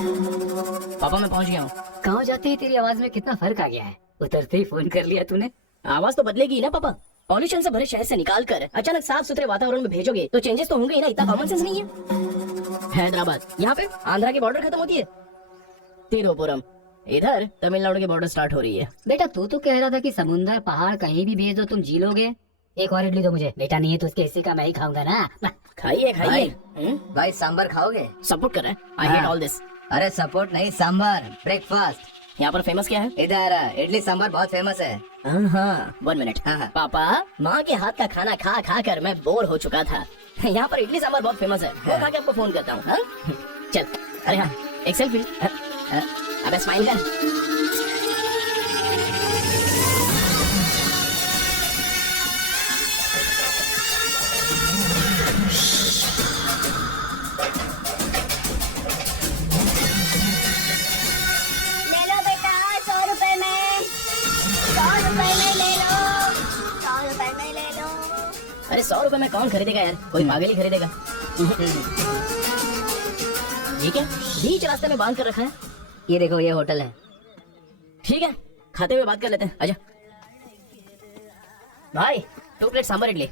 पापा मैं पहुंच गया हूँ। कहाँ जाते ही तेरी आवाज में कितना फर्क आ गया है। उतरते ही फोन कर लिया तूने। आवाज तो बदलेगी ही ना पापा। पॉल्यूशन से भरे शहर से निकाल कर अचानक साफ सुथरे वातावरण में भेजोगे तो चेंजेस तो होंगे ही ना। इतना कॉमन सेंस नहीं है। हैदराबाद, यहाँ पे आंध्रा की बॉर्डर खत्म होती है। तिरुपुरम, इधर तमिलनाडु की बॉर्डर स्टार्ट हो रही है। बेटा तू तो कह रहा था कि समुद्र पहाड़ कहीं भी भेज दो तुम जी लोगे। एक और इडली दो मुझे। बेटा नहीं है तो उसके हिस्से का मैं ही खाऊंगा ना। खाइए खाइए। भाई सांबर खाओगे? सपोर्ट कर रहे हैं। I hate all this. अरे सपोर्ट नहीं, सांबर ब्रेकफास्ट। यहाँ पर फेमस क्या है? इधर इडली सांबर बहुत फेमस है। हाँ 1 मिनट। हाँ। पापा माँ के हाथ का खाना खा खा कर मैं बोर हो चुका था। यहाँ पर इडली सांबर बहुत फेमस है। वो खा के आपको फोन करता हूँ। हाँ? चल। अरे हाँ एक सेल्फी। अबे स्माइल कर। ले लो बेटा 100 रुपए में, 100 रुपए में ले लो, 100 रुपए में ले लो। अरे 100 रुपए में कौन खरीदेगा यार? कोई पागल ही खरीदेगा। ठीक है, बीच रास्ते में बांध कर रखा है। ये देखो ये होटल है। ठीक है, खाते हुए बात कर लेते हैं। आजा भाई, 2 प्लेट सांभर इडली।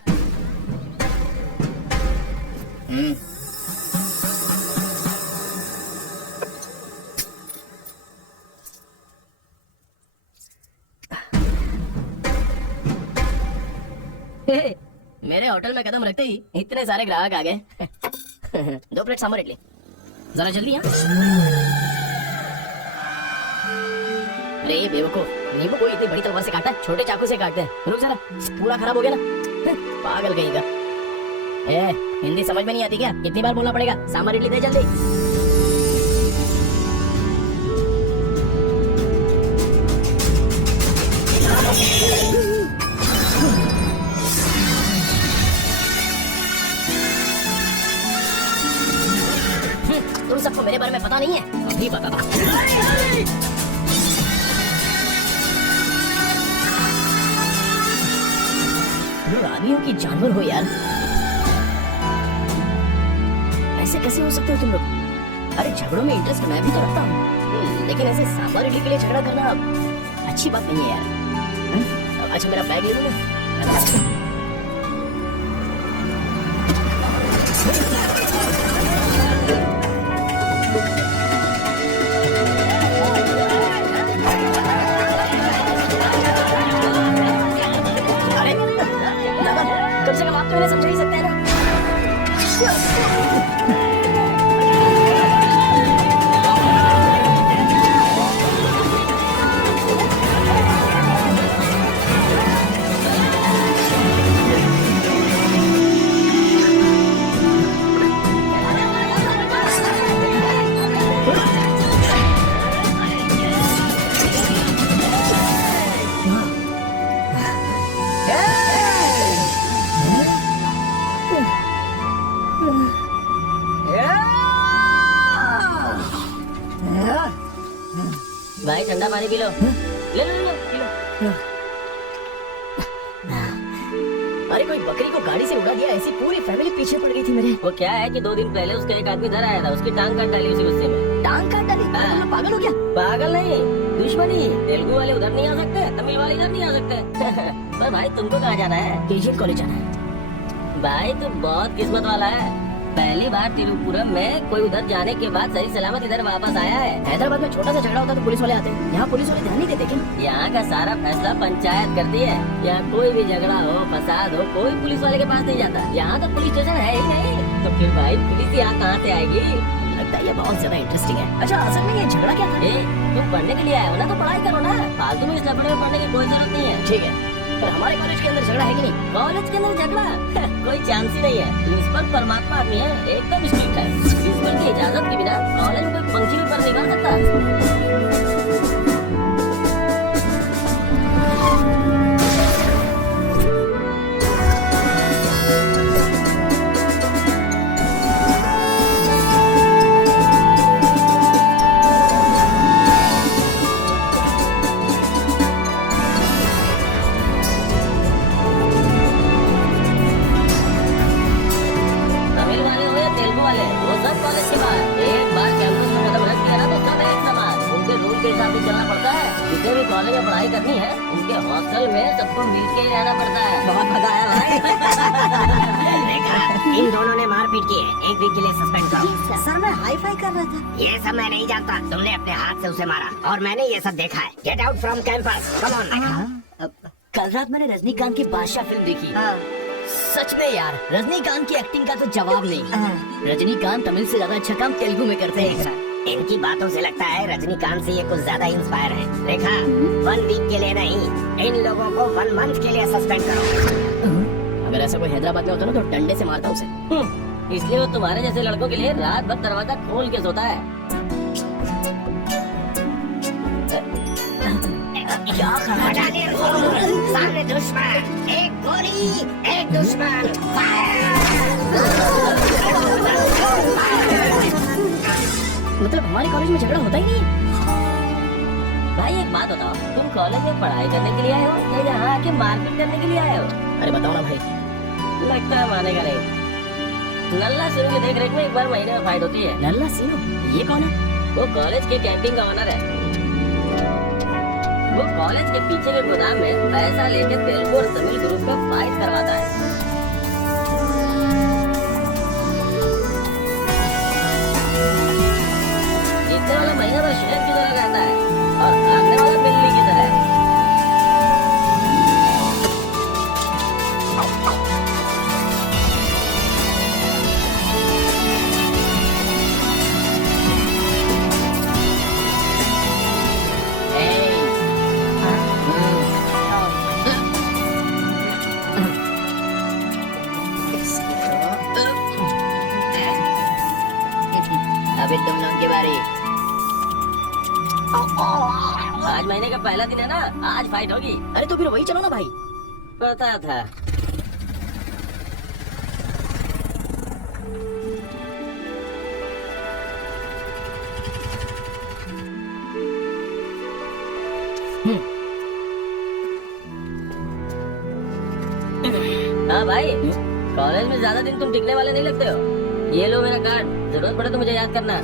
मेरे होटल में कदम रखते ही इतने सारे ग्राहक आ गए। 2 प्लेट सांभर इडली, जरा जल्दी। यहाँ अरे ये बेवकूफ, नींबू को इतनी बड़ी तलवार से काटा, छोटे चाकू से काटते हैं। रुक जरा, पूरा खराब हो गया ना। पागल कहीं का। ए, हिंदी समझ में नहीं आती क्या? कितनी बार बोलना पड़ेगा? सांभर इडली दे जल्दी। तुम सबको मेरे बारे में पता नहीं है? अभी पता था। लोग आदमियों की जानवर हो यार। ऐसे कैसे हो सकते हो तुम लोग? अरे झगड़ों में इंटरेस्ट मैं भी तो रखता हूँ, लेकिन ऐसे सांभर इडली के लिए झगड़ा करना अच्छी बात नहीं है यार। अच्छा मेरा बैग ले लो ना। कम से कम आप तो इन्हें समझा ही सकते हैं ना। भाई ठंडा पानी पी लो। ले लो ले लो पी लो। अरे कोई बकरी को गाड़ी से उड़ा दिया, ऐसी पूरी फैमिली पीछे पड़ गई थी मेरे। वो क्या है कि 2 दिन पहले उसका एक आदमी इधर आया था, उसकी टांग काट डाली उसी गुस्से में। टांग काट डाली? तुम लोग पागल हो क्या? पागल नहीं, दुश्मनी। तेलुगु वाले उधर नहीं आ सकते, तमिल वाले इधर नहीं आ सकते। पर भाई तुमको कहाँ जाना है? केजीएन कॉलेज जाना है। भाई तुम बहुत किस्मत वाला है। पहली बार तिरुपुरम में कोई उधर जाने के बाद सही सलामत इधर वापस आया है। हैदराबाद में छोटा सा झगड़ा होता तो पुलिस वाले आते हैं, यहाँ पुलिस वाले ध्यान नहीं देते क्या? यहाँ का सारा फैसला पंचायत करती है। यहाँ कोई भी झगड़ा हो, फसाद हो, कोई पुलिस वाले के पास नहीं जाता। यहाँ तो पुलिस स्टेशन है ही नहीं, तो फिर भाई पुलिस यहाँ कहाँ से आएगी? लगता है ये बहुत ज्यादा इंटरेस्टिंग है। अच्छा असल में ये झगड़ा क्या था? तुम पढ़ने के लिए आए हो ना, तो पढ़ाई करो ना। फालतू में इस लफड़े में पढ़ने की कोई जरूरत नहीं है। ठीक है, पर हमारे कॉलेज के अंदर झगड़ा है कि नहीं? कॉलेज के अंदर झगड़ा कोई चांस ही नहीं है। प्रिंसिपल परमात्मा आदमी है, एकदम स्ट्रिक्ट है। प्रिंसिपल की इजाजत के बिना कॉलेज में कोई पंखी भी पर नहीं मार सकता। जितने भी कॉलेज में पढ़ाई करनी है उनके हॉस्टल में सबको मिलके ही रहना पड़ता है। बहुत मजा आया भाई। देखा, इन दोनों ने मारपीट की है, 1 वीक के लिए सस्पेंड करो। सर मैं हाई फाई कर रहा था। ये सब मैं नहीं जानता, तुमने अपने हाथ से उसे मारा और मैंने ये सब देखा है। Get out from campus, come on. कल रात मैंने रजनीकांत की बादशाह फिल्म देखी। हाँ। सच में यार, रजनीकांत की एक्टिंग का तो जवाब नहीं। रजनीकांत तमिल से ज्यादा अच्छा काम तेलुगु में करते हैं। इनकी बातों से लगता है रजनीकांत से ये कुछ ज्यादा इंस्पायर है। देखा, 1 वीक के लिए नहीं, इन लोगों को 1 मंथ के लिए सस्पेंड करो। अगर ऐसा कोई हैदराबाद में होता ना तो डंडे से मारता उसे। इसलिए वो तुम्हारे जैसे लड़कों के लिए रात भर दरवाजा खोल के सोता है। क्या करना हटाने को, सामने दुश्मन, एक गोली, एक दुश्मन, मतलब हमारे कॉलेज में झगड़ा होता ही नहीं है। भाई एक बात बताओ, तुम कॉलेज में पढ़ाई करने के लिए आए हो या यहाँ आके मारपीट करने के लिए आए हो? अरे बताओ ना भाई। लगता है मानेगा नहीं। नल्ला सिरू की देख रेख में एक बार महीने में फाइट होती है। नल्ला सिंह, ये कौन है? वो कॉलेज के कैंटीन का ओनर है। वो कॉलेज के पीछे के गोदाम में पैसा लेके तेलुगु और तमिल ग्रुप को फाइट करवाता है। जीतने वाला महीना भर शेर की तरह रहता है और हारने वाला बिल्ली की तरह। अभी तुम लोग की बारी। आज महीने का पहला दिन है ना, आज फाइट होगी। अरे तो फिर वही चलो ना भाई। पता था। हाँ भाई, कॉलेज में ज्यादा दिन तुम टिकने वाले नहीं लगते हो। ये लो मेरा कार्ड, जरूरत पड़े तो मुझे याद करना।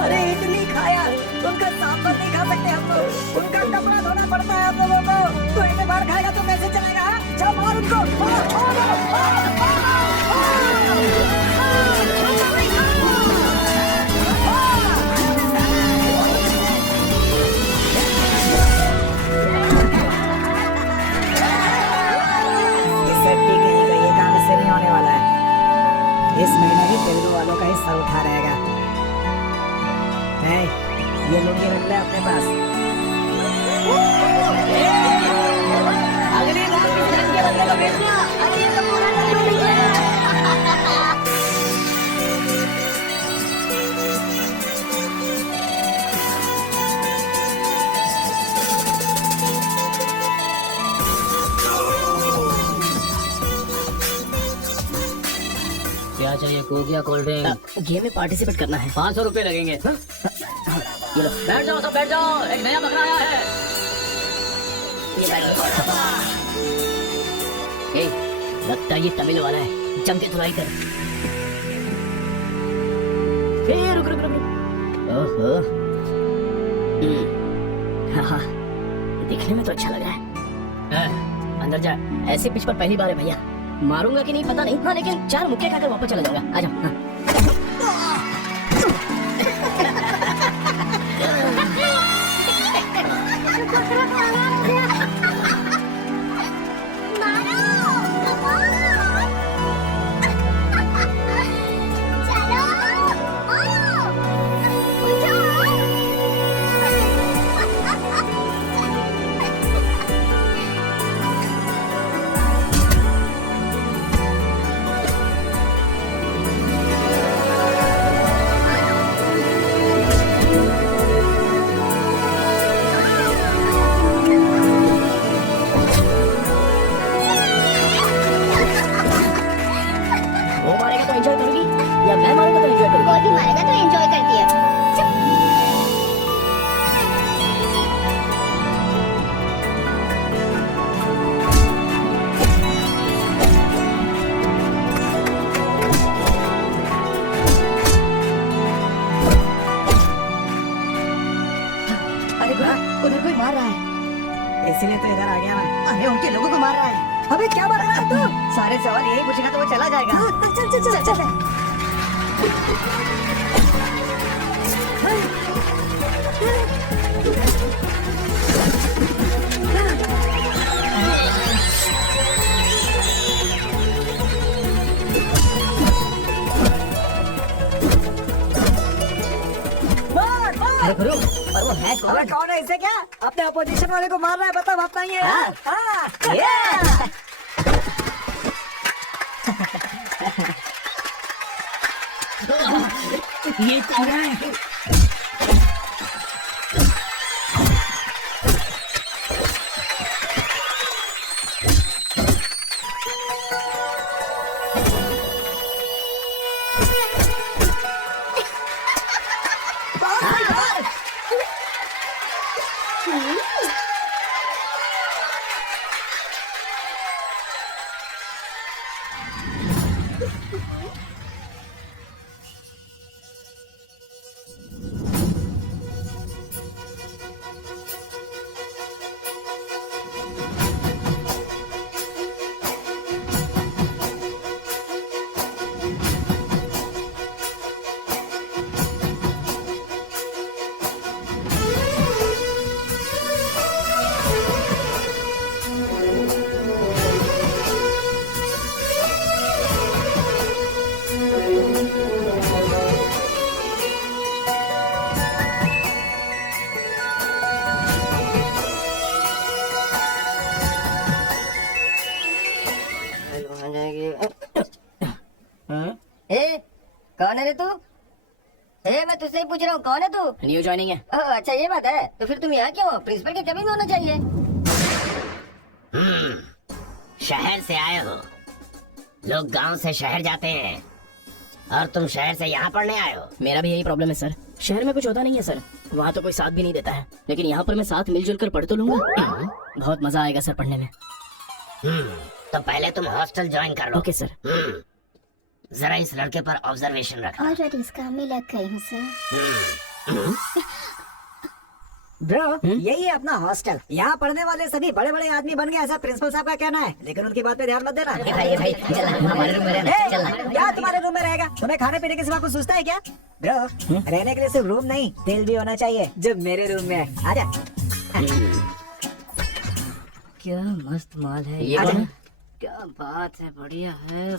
अरे इडली खाया, उनका सांभर नहीं खा सकते हम लोग। उनका कपड़ा धोना पड़ता है हम लोगों को। तो इतने बार खाएगा तो कैसे चलेगा? जाओ मार उनको, इससे ठीक है, ये काम इससे नहीं होने वाला है। इस महीने भी तेलुगु वालों का ही सर उठा रहेगा। है, ये लोग ये रख ले अपने पास। अगली बार किसी के बदले को भेजना। अरे ये तो पूरा कर लिया। क्या चाहिए? कोक या कोल्ड ड्रिंक? गेम में पार्टिसिपेट करना है। 500 रुपए लगेंगे। ये लो। बैठ जाओ, सब बैठ जाओ, एक नया बकरा आया है। ये बैठ। ए, लगता है ये तमिल वाला है। जम के धुलाई कर। रुक रुक रुक रुक। ओहो। हाँ, दिखने में तो अच्छा लग रहा है। अंदर जा। ऐसे पिच पर पहली बार है भैया। मारूंगा कि नहीं पता नहीं। हाँ, लेकिन 4 मुक्के खाकर वापस चला जाऊंगा। आ जाओ। मार रहा है, इसीलिए तो इधर आ गया मैं। अरे उनके लोगों को मार रहा है। अबे क्या मार रहा है तू? सारे सवाल यही पूछेगा तो वो चला जाएगा। चल चल चल चल। मार मार। अरे गुरु, और वो है अबे कौन? कौन है? इसे क्या अपने अपोजिशन वाले को मार रहा है? बताओ अपना ही है यार। हाँ। ये कौन है? ए, कौन है रे तू? मैं तुझसे ही पूछ रहा हूँ, कौन है तू? न्यू ज्वाइनिंग है। ओह, अच्छा ये बात है। तो फिर तुम यहाँ क्यों हो? प्रिंसिपल के केबिन में होना चाहिए। शहर से आए हो। लोग गांव से शहर जाते हैं और तुम शहर से यहाँ पढ़ने आए हो। मेरा भी यही प्रॉब्लम है सर, शहर में कुछ होता नहीं है सर, वहाँ तो कोई साथ भी नहीं देता है, लेकिन यहाँ पर मैं साथ मिलजुल कर पढ़ तो लूंगा। बहुत मजा आएगा सर पढ़ने में। तो पहले तुम हॉस्टल ज्वाइन कर लो। Okay sir. जरा इस लड़के पर ऑब्जर्वेशन रखना। ऑलरेडी इस काम में लग गई हूँ सर। ब्रो, यही है अपना हॉस्टल। यहाँ पढ़ने वाले सभी बड़े बड़े आदमी बन गए, ऐसा प्रिंसिपल साहब का कहना है, लेकिन उनकी बात पे ध्यान मत देना। भाई चल हमारे रूम में रहना, ए, चल। क्या तुम्हारे रूम में रहेगा? तुम्हें खाने पीने के सिवा कुछ सोचता है क्या? ब्रो, रहने के लिए सिर्फ रूम नहीं, दिल भी होना चाहिए, जो मेरे रूम में है। आजा। क्या मस्त माल है ये कौन है? क्या बात है, बढ़िया है।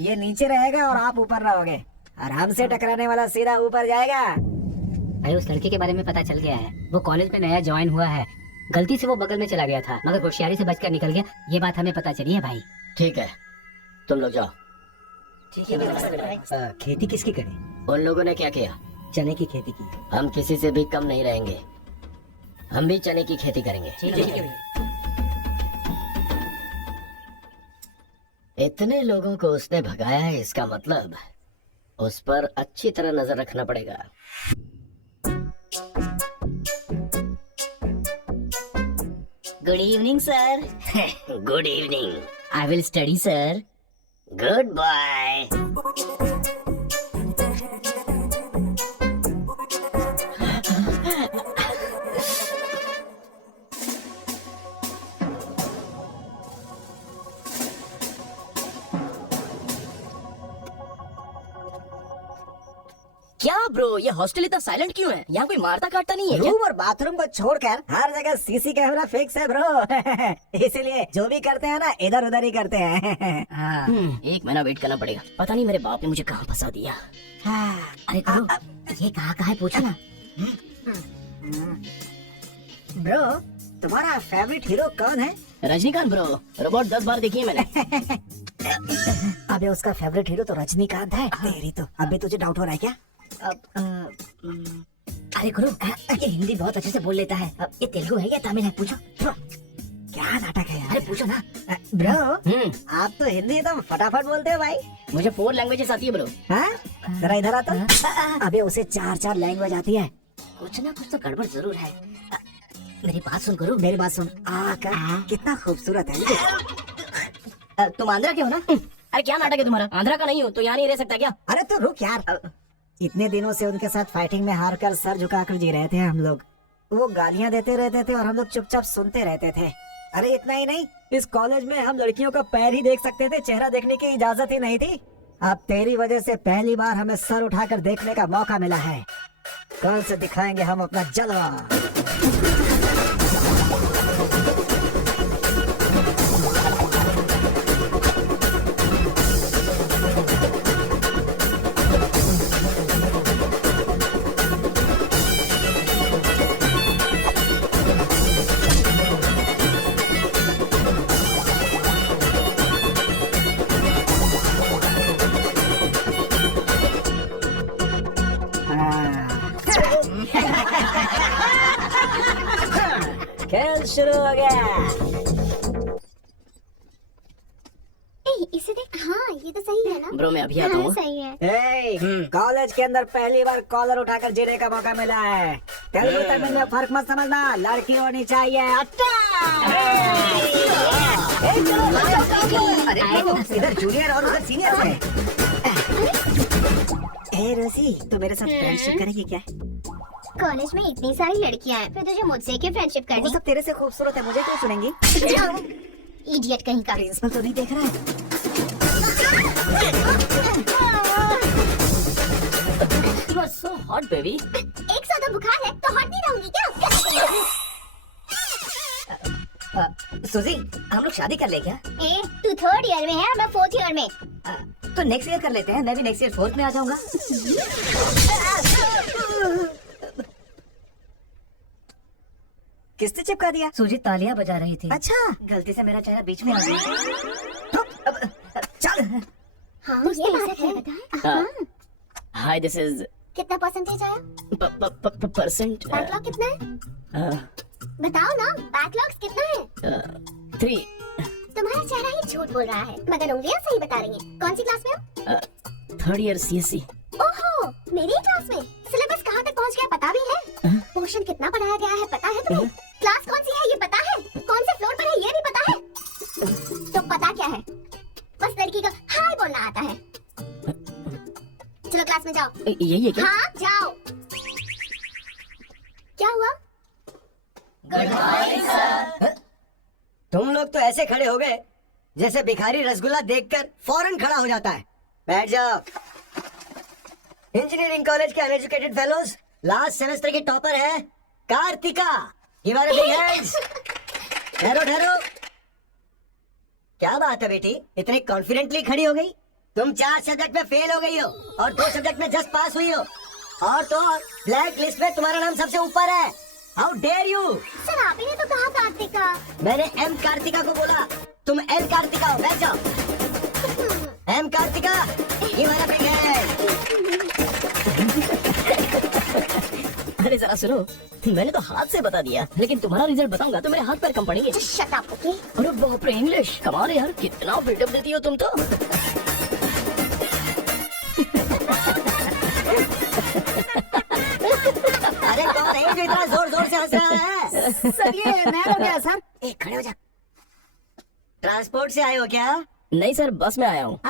ये नीचे रहेगा और आप ऊपर रहोगे, और हमसे टकराने वाला सीधा ऊपर जाएगा। भाई उस लड़के के बारे में पता चल गया है, वो कॉलेज में नया ज्वाइन हुआ है। गलती से वो बगल में चला गया था, मगर होशियारी से बचकर निकल गया। ये बात हमें पता चली है भाई। ठीक है, तुम लोग जाओ। ठीक है। खेती किसकी करें? उन लोगों ने क्या किया? चने की खेती की। हम किसी से भी कम नहीं रहेंगे, हम भी चने की खेती करेंगे। इतने लोगों को उसने भगाया है, इसका मतलब उस पर अच्छी तरह नजर रखना पड़ेगा। Good evening sir. Good evening. I will study sir. Good bye. क्या ब्रो, ये हॉस्टल इतना साइलेंट क्यों है? यहाँ कोई मारता काटता नहीं है क्या? रूम और बाथरूम को छोड़कर हर जगह सीसी कैमरा फिक्स है ब्रो। इसीलिए जो भी करते हैं ना, इधर उधर ही करते हैं। हाँ। एक महीना वेट करना पड़ेगा। पता नहीं मेरे बाप ने मुझे कहाँ फंसा दिया। अरे करो, ये कहाँ है पूछो ना। ब्रो, तुम्हारा फेवरेट हीरो कौन है? रजनीकांत ब्रो, रोबोट 10 बार देखी है मैंने। अबे उसका फेवरेट हीरो तो रजनीकांत है। तेरी तो अभी तुझे डाउट हो रहा है क्या? अरे गुरु, ये हिंदी बहुत अच्छे से बोल लेता है। अब ये तेलुगु है या तमिल है? पूछो। क्या नाटक है यार? अरे पूछो ना। ब्रो, आप तो हिंदी एकदम फटाफट बोलते हो भाई। मुझे 4 लैंग्वेजेस आती है ब्रो। हाँ? जरा इधर आता। अबे उसे 4 लैंग्वेज आती है। कुछ ना कुछ तो गड़बड़ जरूर है। मेरी बात सुन गुरु। मेरी बात सुन। कितना खूबसूरत है। तुम आंध्रा के हो ना? अरे क्या नाटक है तुम्हारा? आंध्रा का नहीं हो तो यहाँ नहीं रह सकता क्या? अरे तो रुक यार। इतने दिनों से उनके साथ फाइटिंग में हार कर सर झुकाकर जी रहे थे हम लोग। वो गालियाँ देते रहते थे और हम लोग चुपचाप सुनते रहते थे। अरे इतना ही नहीं, इस कॉलेज में हम लड़कियों का पैर ही देख सकते थे, चेहरा देखने की इजाजत ही नहीं थी। अब तेरी वजह से पहली बार हमें सर उठाकर देखने का मौका मिला है। कल से दिखाएंगे हम अपना जलवा। खेल शुरू हो गया। इसे देख। हाँ ये तो सही है ना। ब्रो मैं अभी आता हूँ। सही है। कॉलेज के अंदर पहली बार कॉलर उठाकर जीने का मौका मिला है। तेलुगु तमिल में फर्क मत समझना, लड़की होनी चाहिए। इधर जूनियर और उधर सीनियर है। ए रोसी, तू मेरे साथ फ्रेंडशिप करेगी क्या? कॉलेज में इतनी सारी लड़कियां हैं, फिर तुझे मुझसे क्यों फ्रेंडशिप वो करनी? सब तेरे से खूबसूरत है, मुझे क्यों सुनेंगी? इडियट कहीं का। प्रिंसिपल तो नहीं देख रहा है। You are so hot, baby. एक साथ बुखार है तो हट नहीं रहूंगी क्या? सुजी, हम लोग शादी कर ले क्या? ए, तू 3rd ईयर में है और मैं 4th ईयर में। तो नेक्स्ट ईयर कर लेते हैं, मैं भी नेक्स्ट ईयर 4th में आ जाऊंगा। किसने चिपका दिया? सूजी तालियां बजा रही थी। अच्छा, गलती से मेरा चेहरा बीच में आ गया। चल। हाँ ये बात है। बताएं। Hi, this is कितना परसेंटेज आया? percent. बैकलॉग कितना है? बताओ ना, बैकलॉग्स कितना है? 3. तुम्हारा चेहरा ही झूठ बोल रहा है, मगर उंगलियां सही बता रही हैं। कौन सी क्लास में हो? 3rd year CSE. ओहो, मेरी क्लास में। सिलेबस कहाँ तक पहुँच गया पता भी है? पोर्शन कितना पढ़ाया गया है पता है तुम्हें? क्लास कौन सी है ये पता है? कौन से फ्लोर पर है ये भी पता है? तो पता क्या है? बस लड़की को हाय बोलना आता है। चलो क्लास में जाओ। यही है क्या? हाँ जाओ। क्या हुआ? तुम लोग तो ऐसे खड़े हो गए जैसे भिखारी रसगुल्ला देखकर फौरन खड़ा हो जाता है। बैठ जाओ। इंजीनियरिंग कॉलेज के अनएजुकेटेड फेलोज, लास्ट सेमेस्टर की टॉपर है Kartika. Give her a big hands. ठहरो ठहरो। क्या बात है बेटी, इतनी कॉन्फिडेंटली खड़ी हो गई? तुम 4 सब्जेक्ट में फेल हो गई हो और 2 सब्जेक्ट में जस्ट पास हुई हो, और तो ब्लैक लिस्ट में तुम्हारा नाम सबसे ऊपर है। How dare you? सर आप ही ने तो कहा कार्तिका। मैंने एम कार्तिका को बोला, तुम एल कार्तिका हो। बैठ जाओ। एम कार्तिका, ये वाला big hand. अरे जरा सुनो, मैंने तो हाथ से बता दिया, लेकिन तुम्हारा रिजल्ट बताऊंगा तो मेरे हाथ पैर कम पड़ेंगे। Shut up okay. अरे बाप रे, इंग्लिश कमाल है यार, कितना बिल्डअप देती हो तुम तो। अरे कौन है जो इतना जोर जोर से हंस रहा है? सर ये नया हो गया सर। एक खड़े हो जा। ट्रांसपोर्ट से आए हो क्या? नहीं सर, बस में आया हूँ।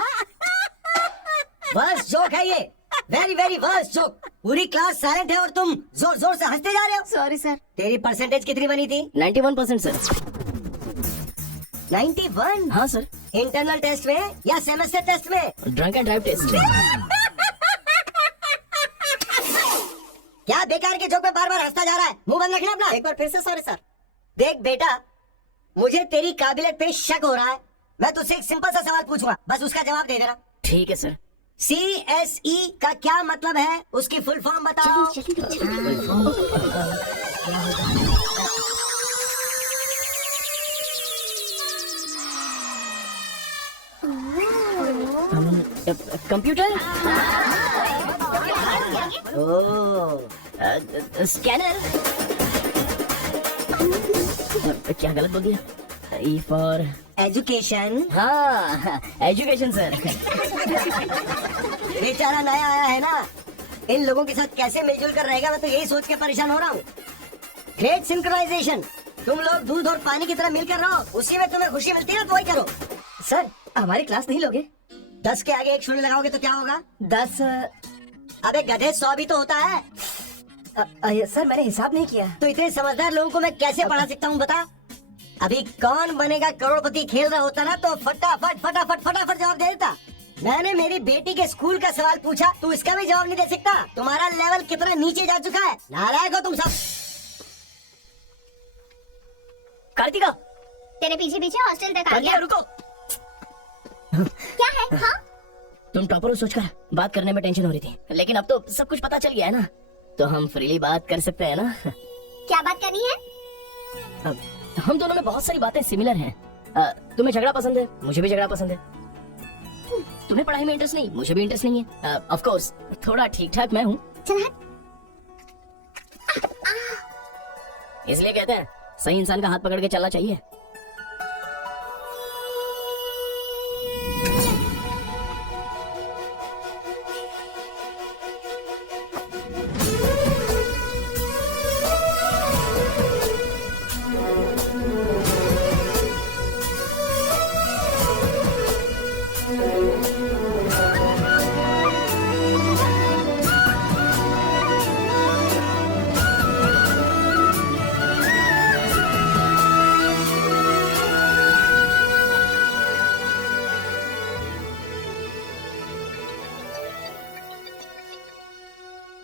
वर्स्ट जोक है ये, वेरी वेरी वर्स्ट जोक। पूरी क्लास साइलेंट है और तुम जोर जोर से हंसते जा रहे हो। Sorry sir. तेरी परसेंटेज कितनी बनी थी? 91% सर। 91? हाँ सर। इंटरनल टेस्ट में या सेमेस्टर टेस्ट में? Drunk and drive test. क्या बेकार के जोक में बार बार हंसता जा रहा है? मुंह बंद रखना अपना। एक बार फिर से सॉरी सर। देख बेटा, मुझे तेरी काबिलियत पे शक हो रहा है। मैं तुझसे एक सिंपल सा सवाल पूछूंगा, बस उसका जवाब दे देना। ठीक है सर। CSE का क्या मतलब है? उसकी फुल फॉर्म बताओ। कंप्यूटर, ओह, स्कैनर। क्या गलत बोल दिया? E for education. हाँ, एजुकेशन सर। बेचारा नया आया है ना, इन लोगों के साथ कैसे मिलजुल कर रहेगा, मैं तो यही सोच के परेशान हो रहा हूँ। Great synchronisation. तुम लोग दूध और पानी की तरह मिलकर रहो, उसी में तुम्हें खुशी मिलती है तो वही करो। सर, हमारी क्लास नहीं लोगे? 10 के आगे 1 शून्य लगाओगे तो क्या होगा? 10। अबे गधे, 100 भी तो होता है। सर मैंने हिसाब नहीं किया। तो इतने समझदार लोगों को मैं कैसे पढ़ा सकता हूँ बता। अभी कौन बनेगा करोड़पति खेल रहा होता ना तो फटाफट फटाफट फटाफट जवाब दे देता। मैंने मेरी बेटी के स्कूल का सवाल पूछा, तू इसका भी जवाब नहीं दे सकता। तुम्हारा लेवल कितना नीचे जा चुका है, नालायक हो तुम सब। कार्तिका तेरे पीछे पीछे हॉस्टल तक आ कार्तिका गया। रुको। क्या है? हाँ तुम टॉपर हो सोचकर बात करने में टेंशन हो रही थी, लेकिन अब तो सब कुछ पता चल गया है ना, तो हम फ्रीली बात कर सकते हैं ना। क्या बात करनी है? अब हम दोनों में बहुत सारी बातें सिमिलर हैं। तुम्हें झगड़ा पसंद है, मुझे भी झगड़ा पसंद है। तुम्हें पढ़ाई में इंटरेस्ट नहीं, मुझे भी इंटरेस्ट नहीं है। ऑफ कोर्स थोड़ा ठीक ठाक मैं हूँ, चल हट। इसलिए कहते हैं सही इंसान का हाथ पकड़ के चलना चाहिए।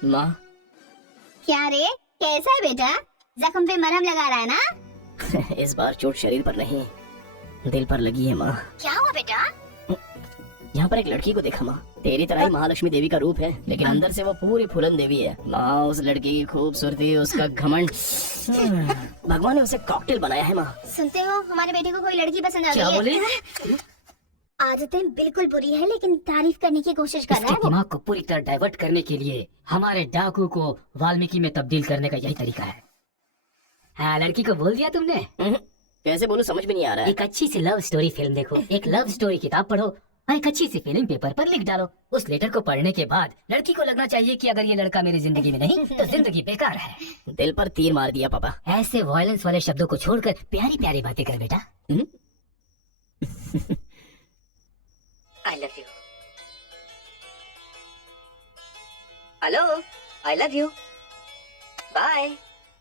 माँ क्या रे, कैसा है बेटा? जख्म पे मरहम लगा रहा है ना? इस बार चोट शरीर पर नहीं दिल पर लगी है माँ। क्या हुआ बेटा? यहाँ पर एक लड़की को देखा माँ, तेरी तरह ही महालक्ष्मी देवी का रूप है, लेकिन अंदर से वो पूरी फूलन देवी है। माँ उस लड़की की खूबसूरती, उसका घमंड, भगवान ने उसे कॉकटेल बनाया है माँ। सुनते हो, हमारे बेटे को कोई लड़की पसंद आ क्या गई है। बोली? आदतें बिल्कुल बुरी है, लेकिन तारीफ करने की कोशिश कर रहा इसके है वो। दिमाग को पूरी तरह डाइवर्ट करने के लिए हमारे डाकू को वाल्मीकि में तब्दील करने का यही तरीका है। हाँ, लड़की को बोल दिया तुमने? कैसे बोलूं समझ में नहीं आ रहा है। एक अच्छी सी लव स्टोरी फिल्म देखो, एक लव स्टोरी किताब पढ़ो, और एक अच्छी सी फीलिंग पेपर पर लिख डालो। उस लेटर को पढ़ने के बाद लड़की को लगना चाहिए कि अगर ये लड़का मेरी जिंदगी में नहीं तो जिंदगी बेकार है। दिल पर तीर मार दिया पापा। ऐसे वायलेंस वाले शब्दों को छोड़कर प्यारी प्यारी बातें कर बेटा। I love you. Hello, I love you. Bye.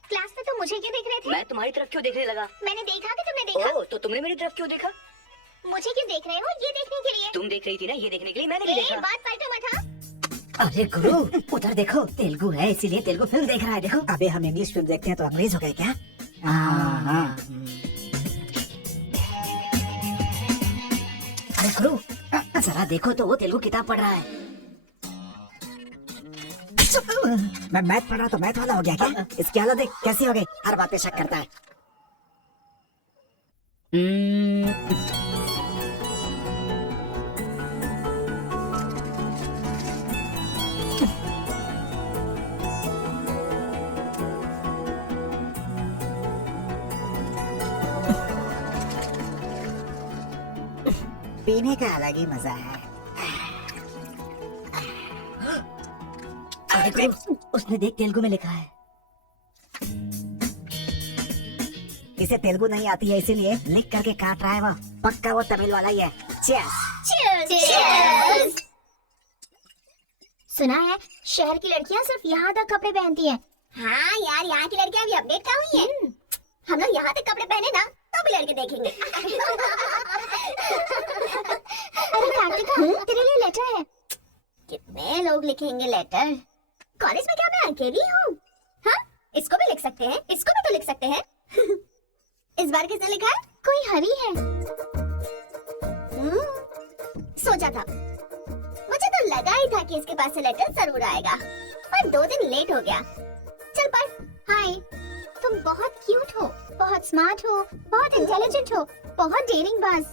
Class में तो मुझे क्यों देख रहे थे? मैं तुम्हारी तरफ क्यों देखने लगा? मैंने देखा कि तुमने देखा। ओह, तो तुमने मेरी तरफ क्यों देखा? मुझे क्यों देख रहे हो? ये देखने के लिए। तुम देख रही थी ना, ये देखने के लिए मैंने भी देखा। बात फालतू मत हाँ। अरे गुरु उधर देखो, तेलुगु है इसीलिए तेलुगु फिल्म देख रहा है। देखो अबे हम इंग्लिश फिल्म देखते हैं तो अंग्रेज हो गए क्या? अरे गुरु जरा देखो तो वो तेलुगु किताब पढ़ रहा है। मैं मैथ पढ़ रहा तो मैथ वाला हो गया क्या? इसकी हालत देख कैसी हो गई, हर बात पे शक करता है। पीने का अलग ही मजा है। अरे गुरु, उसने देख तेलुगु में लिखा है। इसे तेलुगु नहीं आती है इसीलिए लिख करके काट रहा है वो। पक्का वो तमिल वाला ही है। Cheers! सुना है शहर की लड़कियां सिर्फ यहाँ तक कपड़े पहनती हैं। हाँ यार, यहाँ की लड़कियां अभी अपडेट कहाँ हुई हैं? हम लोग यहाँ तक कपड़े पहने ना तो भी लड़के देखेंगे। अरे कार्तिका, तेरे लिए लेटर है। कितने लोग लिखेंगे लेटर? कॉलेज में क्या मैं अकेली हूँ? हाँ, इसको भी लिख सकते हैं, इसको भी तो लिख सकते हैं। इस बार किसने लिखा है? कोई हरी है। सोचा था, मुझे तो लगा ही था कि इसके पास से लेटर जरूर आएगा, पर 2 दिन लेट हो गया। चल पढ़। हाय, तुम बहुत क्यूट हो, बहुत स्मार्ट हो, बहुत इंटेलिजेंट हो, बहुत डेयरिंग बाज।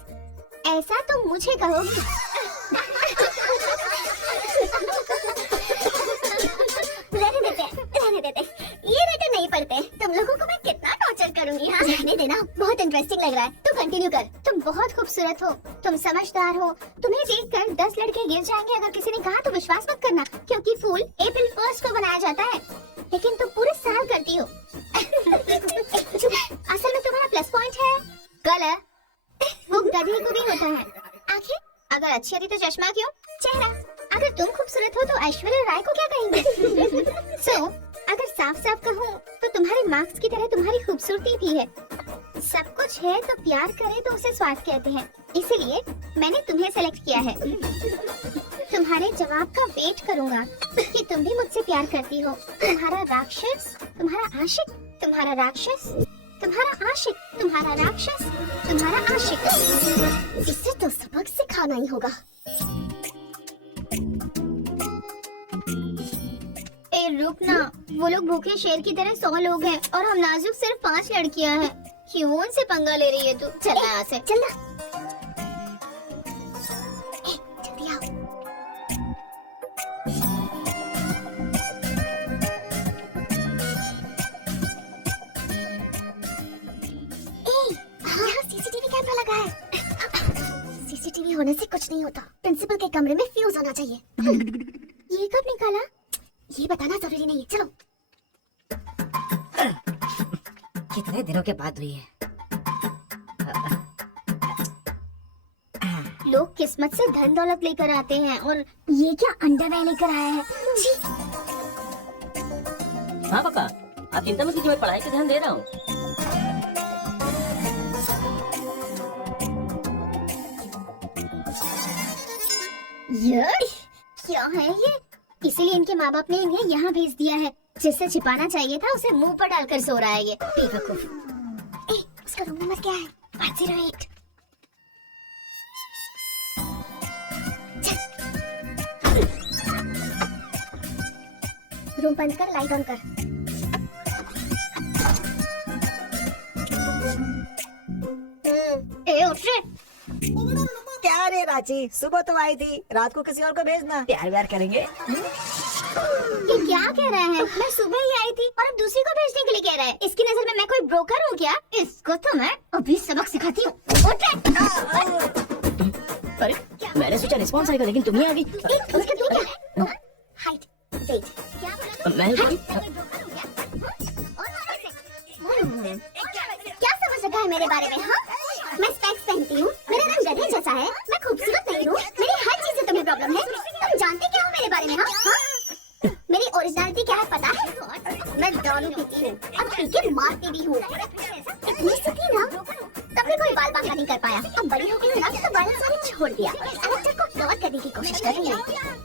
ऐसा तुम मुझे कहोगी? रहने देते। ये लेटर नहीं पढ़ते। तुम लोगों को मैं कितना टॉर्चर करूंगी। हाँ, रहने देना, बहुत इंटरेस्टिंग लग रहा है। तू कंटिन्यू कर। तुम बहुत खूबसूरत हो, तुम समझदार हो। तुम्हें देखकर 10 लड़के गिर जाएंगे अगर किसी ने कहा तो विश्वास मत करना, क्योंकि फूल अप्रैल 1 को बनाया जाता है, लेकिन तुम पूरे साल करती हो। असल में तुम्हारा प्लस पॉइंट है कलर, वो गधे को भी होता है। आखिर अगर अच्छी होती तो चश्मा क्यों? चेहरा। अगर तुम खूबसूरत हो तो ऐश्वर्या राय को क्या कहेंगे? अगर साफ साफ साफ कहूँ तो तुम्हारे मार्क्स की तरह तुम्हारी खूबसूरती भी है। सब कुछ है तो प्यार करे तो उसे स्वार्थ कहते हैं, इसीलिए मैंने तुम्हें सेलेक्ट किया है। तुम्हारे जवाब का वेट करूंगा कि तुम भी मुझसे प्यार करती हो। तुम्हारा राक्षस, तुम्हारा आशिक, तुम्हारा राक्षस, तुम्हारा आशिक, तुम्हारा राक्षस, तुम्हारा आशिक। इसे तो सबक सिखाना ही होगा। ए रुक ना, वो लोग भूखे शेर की तरह 100 लोग हैं और हम नाजुक सिर्फ 5 लड़कियां हैं। क्यों उनसे पंगा ले रही है तू? चल यहाँ से, चल ना। जल्दी आओ। यहाँ सीसीटीवी कैमरा लगा है। सीसीटीवी होने से कुछ नहीं होता, प्रिंसिपल के कमरे में फ्यूज होना चाहिए। ये कब निकाला? ये बताना जरूरी नहीं है, चलो। कितने दिनों के बाद हुई है। लोग किस्मत से धन दौलत लेकर आते हैं और ये क्या अंडरवेयर लेकर आया है? छी। हाँ पापा, आप चिंता मत कीजिए, मैं पढ़ाई पे ध्यान दे रहा हूँ। ये क्या है ये? इसीलिए इनके माँ बाप ने इन्हें यहाँ भेज दिया है। जिससे छिपाना चाहिए था उसे मुंह पर डालकर सो रहा है ये बेवकूफ। उसका रूम नंबर क्या है? 508। रूम बंद कर, लाइट ऑन कर। ए उठ रे। क्या रे रांची, सुबह तो आई थी, रात को किसी और को भेजना। प्यार व्यार करेंगे। ये क्या कह रहा है? मैं सुबह ही आई थी और अब दूसरी को भेजने के लिए कह रहा है। इसकी नजर में मैं कोई ब्रोकर हूँ क्या? इसको तो मैं अभी सबक सिखाती हूँ। उठ रे। अरे मैंने सोचा रिस्पॉन्स आएगा लेकिन तुम ही आ गई। उसका तू क्या है? हाइट, वेट, क्या बोला तू? मैं कोई ब्रोकर हूँ क्या? और क्या समझ रखा है मेरे बारे में? हाँ, मैं स्पेक्स पहनती हूँ, मेरा रंग गधे जैसा है, मैं खूबसूरत नहीं हूँ, मेरी हर चीज से तुम्हें प्रॉब्लम है। तुम जानते क्या हो मेरे बारे में? हाँ, मेरी ओरिजिनलिटी क्या है पता है? मैं दारू पीती हूँ और पी के मारती भी हूँ। इतनी सी थी ना, तब भी कोई बाल बांका नहीं कर पाया। अब बड़ी हो गई ना तो बाल सारे छोड़ दिया। कलेक्टर को कवर करने की कोशिश कर रही है,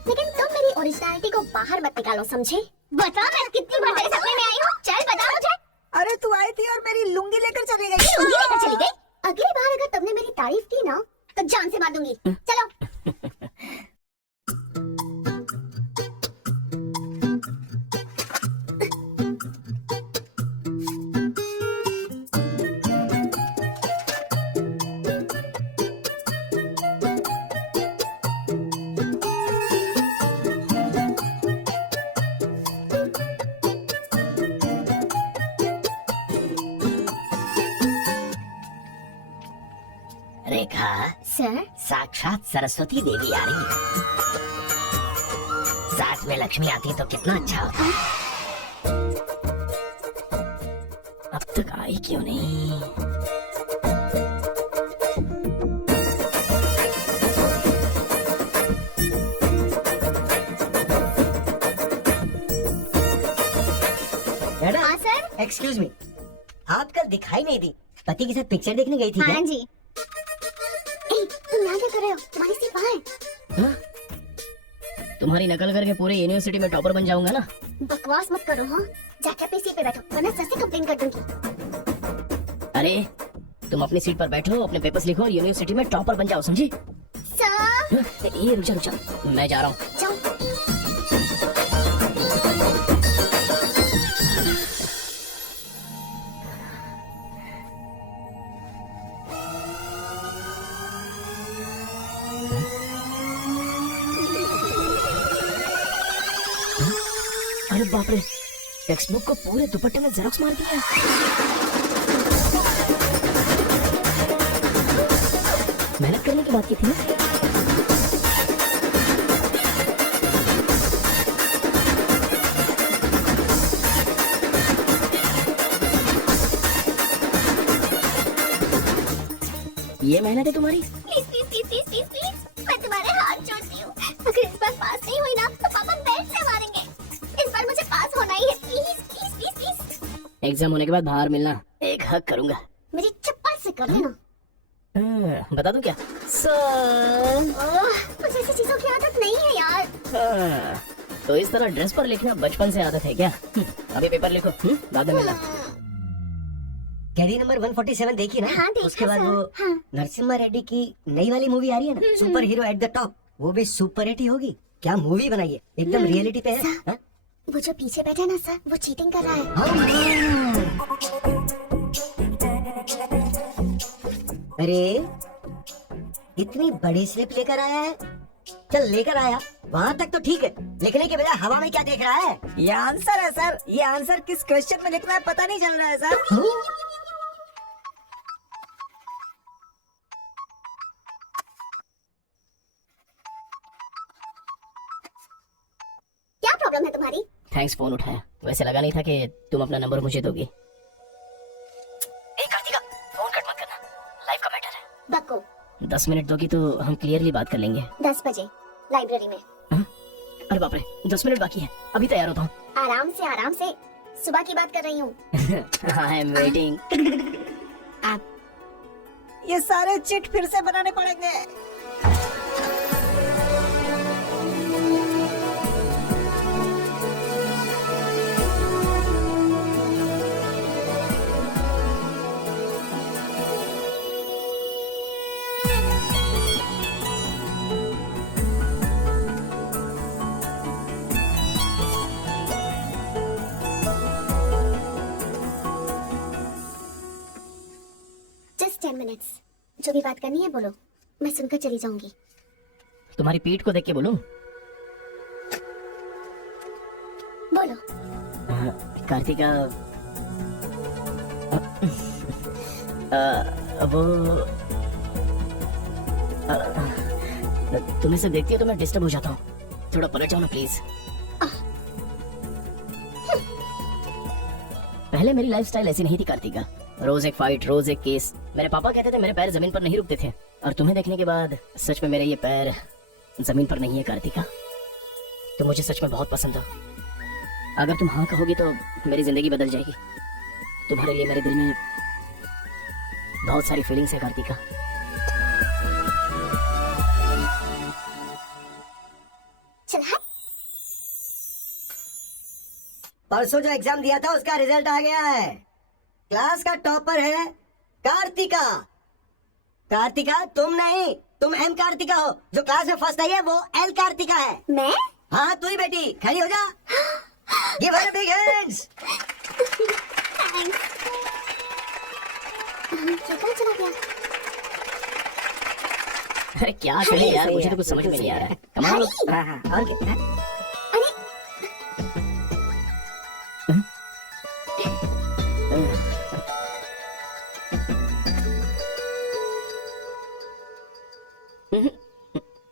लेकिन तुम मेरी ओरिजिनलिटी को बाहर मत निकालो, समझे? बता मैं कितनी बार तेरे सपने में आई हूँ? चल बता मुझे। अरे तू आई थी और मेरी लुंगी लेकर चली गई। लुंगी लेकर चली गई? अगली बार अगर तुमने मेरी तारीफ की ना तो जान से मार दूंगी। चलो। रेखा, सर, साक्षात सरस्वती देवी आ रही है। साथ में लक्ष्मी आती तो कितना अच्छा होता। अब तक आई क्यों नहीं? मैडम, हाँ सर। एक्सक्यूज मी, आप कल दिखाई नहीं दी। पति के साथ पिक्चर देखने गई थी क्या? हाँ जी। तुम यहाँ क्या कर रहे हो? तुम्हारी सीट वहाँ है। हाँ? तुम्हारी नकल करके पूरे यूनिवर्सिटी में टॉपर बन जाऊंगा ना। बकवास मत करो। हाँ, जाके अपनी सीट पे बैठो वरना सर से कंप्लेन कर दूंगी। अरे तुम अपनी सीट पर बैठो, अपने पेपर्स लिखो और यूनिवर्सिटी में टॉपर बन जाओ, समझी? सर। ये रुक जा, मैं जा रहा हूँ। जाओ। अरे बाप रे, टेक्स्ट बुक को पूरे दुपट्टे में जेरॉक्स मार दिया। मेहनत करने की बात की थी ना। ये मेहनत है तुम्हारी? Please please please please please please, मैं तुम्हारे हाथ जोड़ती हूँ। अगर इस बार पास नहीं हुई ना तो पापा बेल्ट से मारेंगे। इस बार मुझे पास होना ही है। प्लीज प्लीज प्लीज एग्जाम होने के बाद बाहर मिलना, एक हक करूंगा। मेरी चप्पल से कर लेना। बता दूं क्या? मुझे ऐसी चीजों की आदत नहीं है यार। तो इस तरह ड्रेस पर लिखना बचपन से आदत है क्या? अभी पेपर लिखो, बाद में मिलना। कैरी नंबर 147 देखी ना? हाँ, देखा उसके बाद सर, वो हाँ। नरसिम्हा रेड्डी की नई वाली मूवी आ रही है ना, super hero at the top, वो भी सुपर हिट ही होगी। क्या मूवी बनाई है, एकदम रियलिटी पे है। हाँ? वो जो पीछे बैठा है ना सर, वो चीटिंग कर रहा है। अरे इतनी बड़ी स्लिप लेकर आया है। चल लेकर आया, वहाँ तक तो ठीक है, लिखने के बजाय हवा में क्या देख रहा है? ये आंसर है सर। ये आंसर किस क्वेश्चन में लिखना है पता नहीं चल रहा है सर। क्या प्रॉब्लम है तुम्हारी? थैंक्स फोन उठाया, वैसे लगा नहीं था कि तुम अपना नंबर मुझे दोगी। कार्तिका, फोन कट मत करना, लाइफ का मैटर है। बक्को। 10 मिनट दोगी तो हम क्लियरली बात कर लेंगे। 10 बजे लाइब्रेरी में। अरे बाप रे, 10 मिनट बाकी है, अभी तैयार होता हूँ। आराम से सुबह की बात कर रही हूँ। I am waiting. ये सारे चिट फिर से बनाने पड़ेंगे। Just 10 minutes. जो भी बात करनी है बोलो, मैं सुनकर चली जाऊंगी। तुम्हारी पीठ को देख के बोलूं? बोलो। कार्तिका, वो तुम इसे देखती हो तो मैं डिस्टर्ब हो जाता हूँ, थोड़ा पलट जाओ ना प्लीज। पहले मेरी लाइफस्टाइल ऐसी नहीं थी कार्तिका, रोज एक फाइट, रोज एक केस। मेरे पापा कहते थे मेरे पैर जमीन पर नहीं रुकते थे, और तुम्हें देखने के बाद सच में मेरे ये पैर जमीन पर नहीं है कार्तिका। तुम मुझे सच में बहुत पसंद हो। अगर तुम हाँ कहोगी तो मेरी जिंदगी बदल जाएगी। तुम्हारे लिए मेरे दिल में बहुत सारी फीलिंग्स है कार्तिका। चल हट। परसों जो एग्जाम दिया था उसका रिजल्ट आ गया है। क्लास का टॉपर है कार्तिका। कार्तिका तुम नहीं, तुम एम कार्तिका हो। जो क्लास में फर्स्ट आई है वो एल कार्तिका है। मैं? हाँ तू ही बेटी, खड़ी हो जा। Give her a big hands. ये कहाँ चला गया? अरे क्या करे यार, मुझे तो कुछ समझ में नहीं आ रहा है। कमाल। हाँ हाँ, और क्या? अरे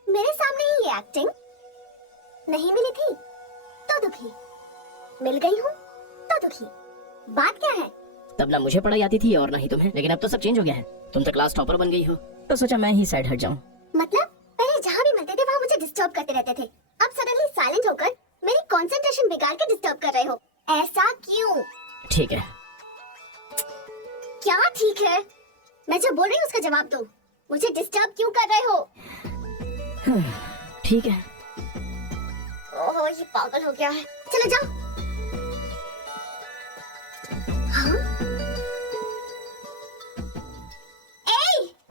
मेरे सामने ही ये एक्टिंग। नहीं मिली थी तो दुखी, मिल गई हूँ तो दुखी। बात क्या है? तब ना मुझे पढ़ाई आती थी और ना ही तुम्हें, लेकिन अब तो सब चेंज हो गया है। तुम तो क्लास टॉपर बन गई हो, तो सोचा मैं ही साइड हट जाऊं। मतलब पहले जहाँ भी मिलते थे वहाँ मुझे डिस्टर्ब करते रहते थे, अब सडनली साइलेंट होकर मेरी कंसंट्रेशन बिगाड़ के डिस्टर्ब कर रहे हो। ऐसा क्यों? ठीक है, क्या ठीक है? मैं जो बोल रही हूँ उसका जवाब दो। मुझे डिस्टर्ब क्यों कर रहे हो? ठीक है। ओह ये पागल हो गया है। चलो जाओ। हाँ? ए,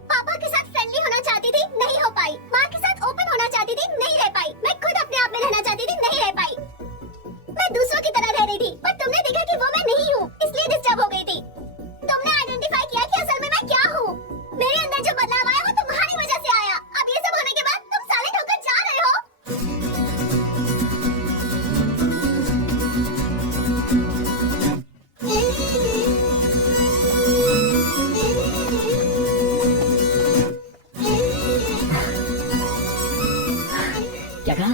पापा के साथ फ्रेंडली होना चाहती थी, नहीं हो पाई। माँ के साथ ओपन होना चाहती थी, नहीं रह पाई। मैं खुद अपने आप में रहना चाहती थी, नहीं रह पाई। मैं दूसरों की तरह रह रही थी, पर तुमने देखा कि वो मैं नहीं हूँ, इसलिए डिस्टर्ब हो गई थी। तुमने आइडेंटिफाई किया कि असल में मैं क्या हूँ। मेरे अंदर जो बदलाव आया वो तुम्हारी वजह से आया। अब ये सब होने के बाद तुम साइलेंट होकर जा रहे हो। क्या कहा,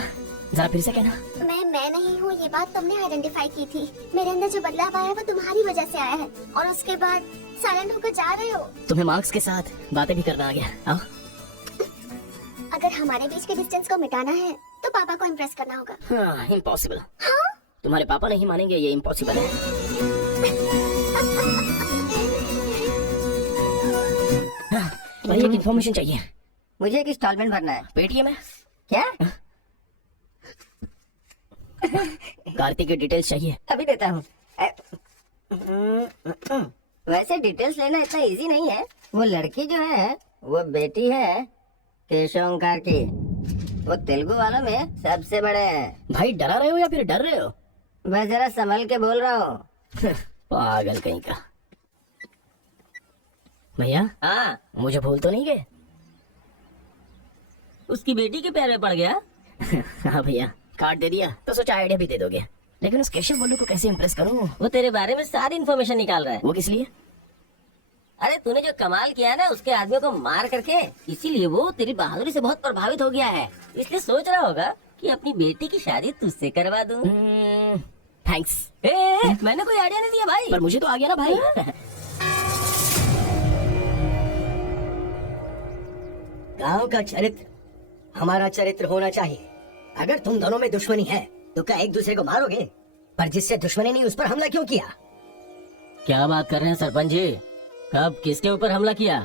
जरा फिर से कहना। मैं नहीं हूँ, ये बात तुमने आइडेंटिफाई की थी। मेरे अंदर जो बदलाव आया वो तुम्हारी वजह से आया है, और उसके बाद साइलेंट होकर जा रहे हो। तुम्हें मार्क्स के साथ बातें भी करना आ गया। आओ। अगर हमारे बीच के डिस्टेंस को मिटाना है तो पापा को इम्प्रेस करना होगा। हाँ, इम्पॉसिबल। हाँ? तुम्हारे पापा नहीं मानेंगे, ये इम्पॉसिबल है। भाई एक इन्फॉर्मेशन चाहिए। मुझे एक इंस्टॉलमेंट भरना है। पेटीएम है क्या? कार्तिक की डिटेल्स चाहिए। अभी देता हूँ। वैसे डिटेल्स लेना इतना इजी नहीं है। वो लड़की जो है वो बेटी है केशव ओंकार की। वो तेलुगु वालों में सबसे बड़े हैं। भाई डरा रहे हो या फिर डर रहे हो? मैं जरा संभल के बोल रहा हूँ। पागल कहीं का। भैया हाँ, मुझे भूल तो नहीं गए? उसकी बेटी के पैर में पड़ गया। हाँ भैया, कार्ड दे दिया तो सोचा आइडिया भी दे दोगे। लेकिन उस केशव बोलू को कैसे इम्प्रेस करूं? वो तेरे बारे में सारी इन्फॉर्मेशन निकाल रहा है। वो किस लिए? अरे तूने जो कमाल किया ना उसके आदमियों को मार करके, इसीलिए वो तेरी बहादुरी से बहुत प्रभावित हो गया है। इसलिए सोच रहा होगा कि अपनी बेटी की शादी तुझसे करवा दूं। थैंक्स। मैंने कोई आइडिया नहीं दिया भाई। पर मुझे तो आ गया ना भाई। गांव का चरित्र हमारा चरित्र होना चाहिए। अगर तुम दोनों में दुश्मनी है तो क्या एक दूसरे को मारोगे? पर जिससे दुश्मनी नहीं उस पर हमला क्यों किया? क्या बात कर रहे हैं सरपंच जी? कब किसके ऊपर हमला किया?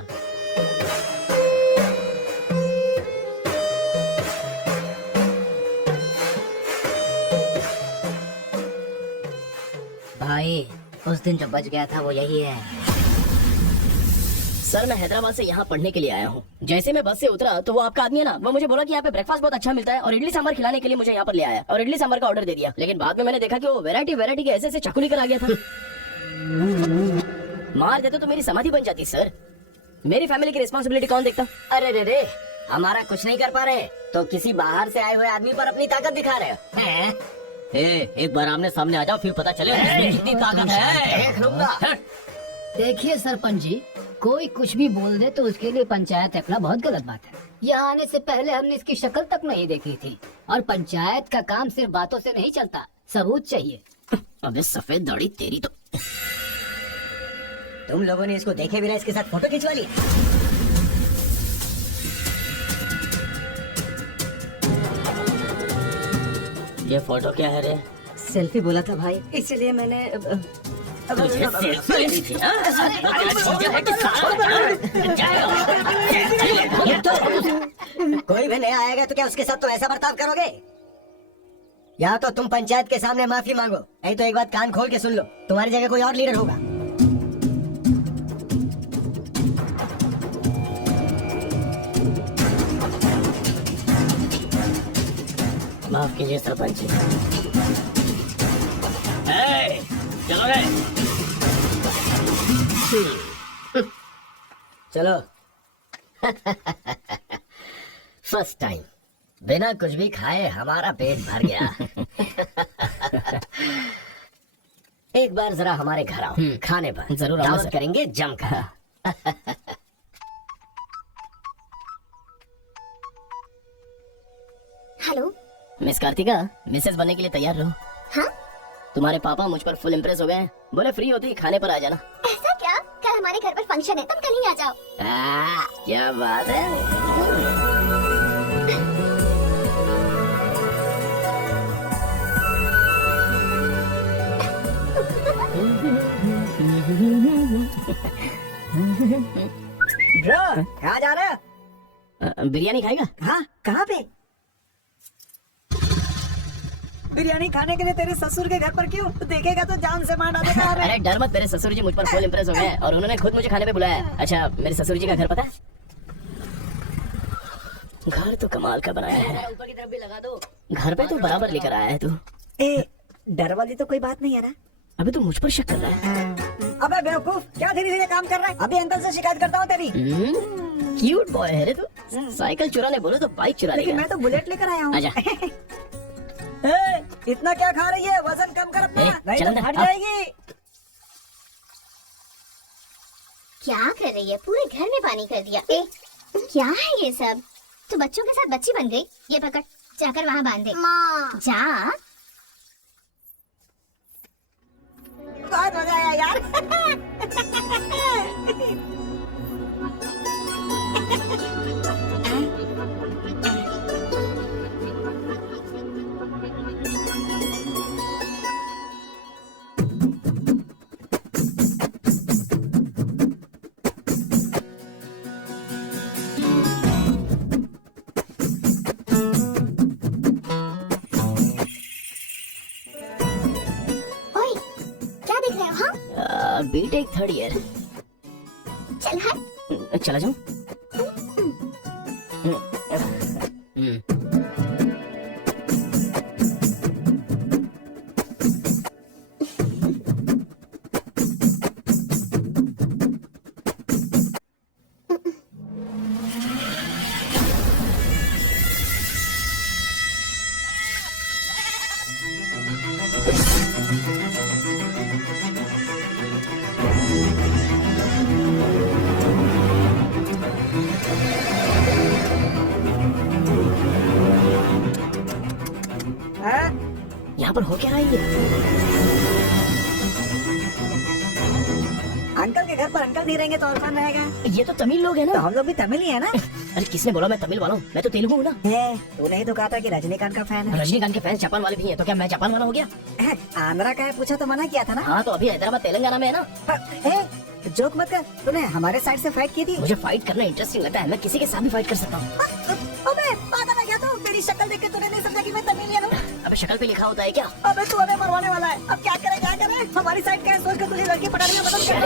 भाई उस दिन जो बच गया था वो यही है। सर मैं हैदराबाद से यहाँ पढ़ने के लिए आया हूँ। जैसे मैं बस से उतरा तो वो आपका आदमी है ना, वो मुझे बोला कि यहाँ पे ब्रेकफास्ट बहुत अच्छा मिलता है और इडली सांभर खिलाने के लिए मुझे यहाँ पर ले आया और इडली सांभर का ऑर्डर दे दिया। लेकिन बाद में मैंने देखा कि वो वैरायटी के ऐसे चाकू लेकर आ गया था। मार देते तो मेरी समाधि बन जाती सर। मेरी फैमिली की रिस्पॉन्सिबिलिटी कौन देखता? अरे रे रे, हमारा कुछ नहीं कर पा रहे तो किसी बाहर से आए हुए आदमी पर अपनी ताकत दिखा रहे हो हैं? एक बार आमने सामने आ जाओ, फिर पता चले इसमें कितनी ताकत है। देख लूंगा। देखिए सरपंच जी, कोई कुछ भी बोल दे तो उसके लिए पंचायत रखना बहुत गलत बात है। यहाँ आने से पहले हमने इसकी शक्ल तक नहीं देखी थी और पंचायत का काम सिर्फ बातों से नहीं चलता, सबूत चाहिए। अबे सफेद दाढ़ी तेरी तो। तुम लोगों ने इसको देखे बिना इसके साथ फोटो खिंचवा ली? ये फोटो क्या है रे? सेल्फी बोला था भाई, इसलिए मैंने तुझे सेल्फी लेनी थी, हाँ? क्या है कि कोई भी नया आएगा तो क्या उसके साथ तो ऐसा बर्ताव करोगे? या तो तुम पंचायत के सामने माफी मांगो, नहीं तो एक बात कान खोल के सुन लो, तुम्हारी जगह कोई और लीडर होगा। माफ कीजिए सरपंच जी। चलो रे। चलो। फर्स्ट टाइम बिना कुछ भी खाए हमारा पेट भर गया। एक बार जरा हमारे घर आओ, खाने पर जरूर आऊंगा दावत सर। करेंगे जमकर। हेलो। मिस कार्तिका, मिसेस बनने के लिए तैयार रहो। हाँ, तुम्हारे पापा मुझ पर फुल इम्प्रेस हो गए हैं। बोले फ्री होते ही खाने पर आ जाना। ऐसा क्या? कल हमारे घर पर फंक्शन है, तुम कल ही आ जाओ। क्या बात है। ब्रो कहाँ जा रहे हो? बिरयानी खाएगा? हाँ, कहाँ पे? बिरयानी खाने के लिए तेरे ससुर के घर पर क्यों? तू देखेगा तो जान से मार डालेगा हमें। अरे डर मत, मेरे ससुर जी मुझ पर फुल इम्प्रेस हो गए हैं और उन्होंने खुद मुझे खाने पे बुलाया है। अच्छा, मेरे ससुर जी का घर पता है? घर तो कमाल का बनाया है। ऊपर की तरफ भी लगा दो। घर पे तो बराबर लेकर आया है तू। ए, डर वाली तो कोई बात नहीं है ना? अभी तो मुझ पर शक कर रहा है। अबे बेवकूफ, क्या धीरे धीरे काम कर रहा है? अभी अंकल से शिकायत करता हूँ तेरी। क्यूट बॉय है रे तू। साइकिल चुराने बोलो तो बाइक चुरा लेकिन लेगा। मैं तो बुलेट लेकर आया हूँ। आजा। ए, इतना क्या खा रही है? वजन कम कर अपना, ए, नहीं चल तो अंदर, फट आ। जाएगी। क्या कर रही है? पूरे घर में पानी कर दिया। ए, क्या है ये सब? तू बच्चों के साथ बच्ची बन गई। ये पकड़, जाकर वहाँ बांध दे। माँ जा। बहुत मजा आया यार। B Tech third year. चल हट। चला जाऊं? हाँ? यहाँ पर हो क्या रहा है ये? अंकल के घर पर अंकल नहीं रहेंगे तो और कौन रहेगा? ये तो तमिल लोग हैं तो ना। हम लोग भी तमिल ही है ना। अरे किसने बोला मैं तमिल वाला हूँ? मैं तो तेलुगु हूँ ना। तूने ही तो कहा था कि रजनीकांत का फैन है। रजनीकांत के फैंस जापान वाले भी हैं, तो क्या मैं जापान वाला हो गया? आंध्रा का है पूछा तो मना किया था ना। हाँ तो अभी हैदराबाद तेलंगाना में है ना। जोक मत कर, तूने हमारे साइड से फाइट की थी। मुझे फाइट करना इंटरेस्टिंग लगता है, मैं किसी के साथ भी फाइट कर सकता हूँ। अबे पागल है क्या तू? तेरी शक्ल देख के तूने नहीं समझा कि मैं तमिलियन हूँ। अबे शक्ल पे लिखा होता है क्या? अबे तू हमें मरवाने वाला है। अब क्या करे क्या करे? हमारी साइड का है, सोच कर तुझे लड़की पटाने में मदद कर।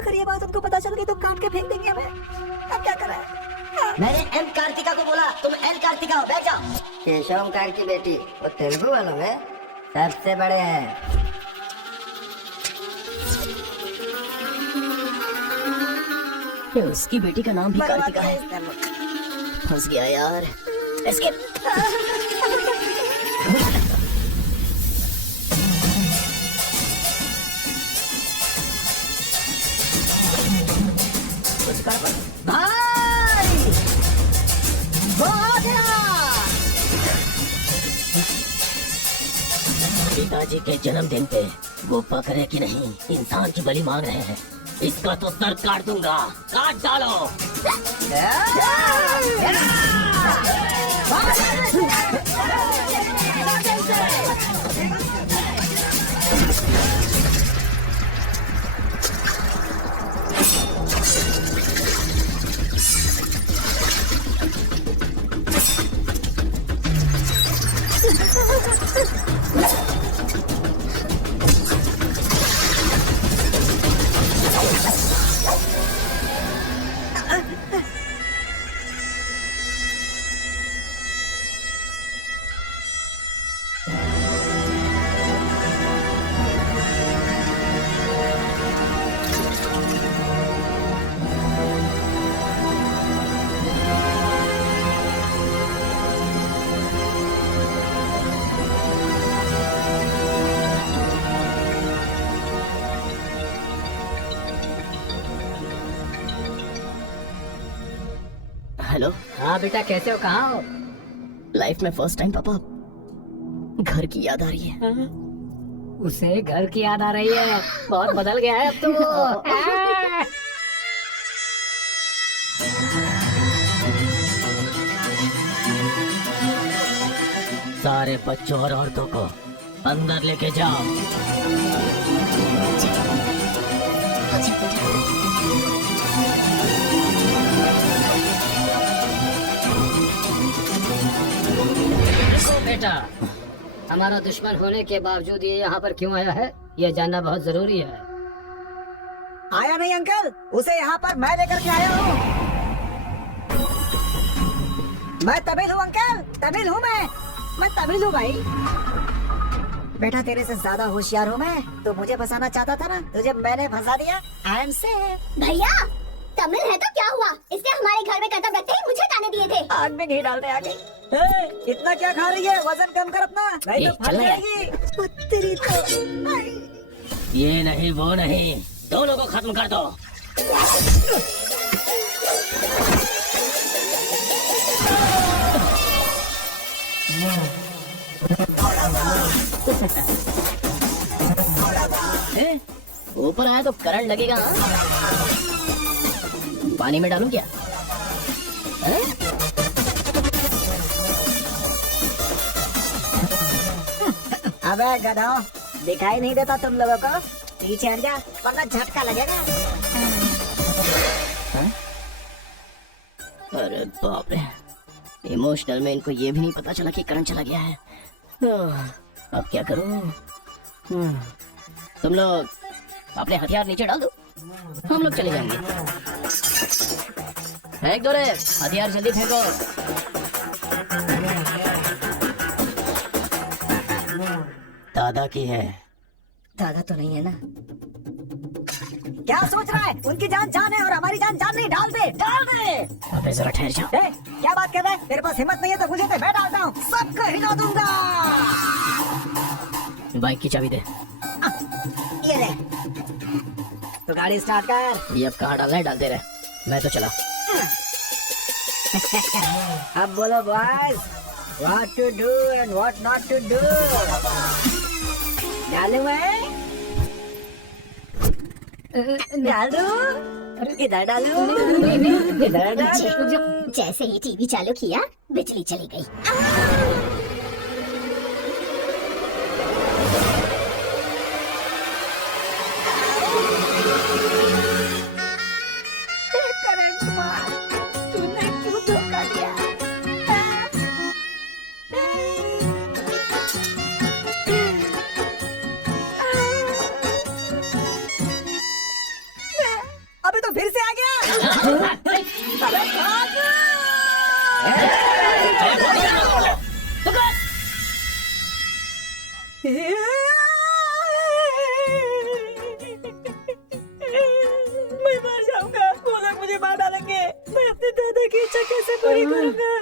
अगर ये बात उनको पता चल गई तो काट के फेंक देंगे हमें। अब क्या करें? मैंने एम कार्तिका को बोला, तुम एल कार्तिका हो, बैठ जाओ। केशव ओंकार की बेटी वो तेलुगु वालों में सबसे बड़े हैं। ये उसकी बेटी का नाम भी कार्तिका है। फंस गया यार। एस्केप। भाई पिताजी के जन्मदिन पे वो बकरे की नहीं इंसान की बलि मांग रहे हैं। इसका तो सर काट दूंगा, काट डालो। हेलो। हाँ बेटा कैसे हो, कहाँ हो? लाइफ में फर्स्ट टाइम पापा घर की याद आ रही है। उसे घर की याद आ रही है, बहुत बदल गया है अब तो वो। सारे बच्चों और औरतों को अंदर लेके जाओ। देखो बेटा, हमारा दुश्मन होने के बावजूद ये यहाँ पर क्यों आया है, ये जानना बहुत जरूरी है। आया नहीं अंकल, उसे यहाँ पर मैं लेकर के आया हूँ। मैं तमिल हूँ अंकल, तमिल हूँ मैं तमिल हूँ भाई। बेटा तेरे से ज्यादा होशियार हूँ मैं, तो मुझे फंसाना चाहता था ना, तुझे मैंने फंसा दिया। I am safe. भैया तमिल है तो क्या हुआ, इसने हमारे घर में कदम रखते ही मुझे ताने दिए थे। आग में घी डालने आ गई। इतना क्या खा रही है, वजन कम कर अपना, नहीं ये तो फट चल रहा है। जाएगी। तेरी तो ये नहीं वो नहीं, दोनों को खत्म कर दो। ऊपर आया तो करंट लगेगा। हाँ? पानी में डालूं क्या? हैं? अबे गधो, दिखाई नहीं देता तुम लोगों को? पीछे हट जा वरना झटका लगेगा। अरे बाप रे, इमोशनल में इनको ये भी नहीं पता चला कि करंट चला गया है। अब क्या करूं? तुम लोग अपने हथियार नीचे डाल दो, हम लोग चले जाएंगे। फेंक दो रे हथियार, जल्दी फेंको। दादा की है। दादा तो नहीं है ना? क्या सोच रहा है? उनकी जान जान है और हमारी जान जान नहीं। डाल दे, डाल दे। अबे जरा ठहर जा। ए, क्या बात कर रहा है? तेरे पास हिम्मत नहीं है तो मुझे दे, मैं डालता हूँ, सबको हिला दूंगा। बाइक की चाबी दे। ये ले, तो गाड़ी स्टार्ट कर। ये अब कहाँ डालना है डालते रहे, मैं तो चला। अब बोलो boys, what to do and what not to do. डालू मैं? डाल दूं? इधर डालू? इधर डालू? जैसे ही टीवी चालू किया बिजली चली गई। करंट मार, तूने क्यों धोखा दिया? अभी तो फिर से आ गया। अबे भाग! मैं मर जाऊंगा, वो लोग मुझे मार डालेंगे। मैं अपने दादा की इच्छा कैसे पूरी करूंगा?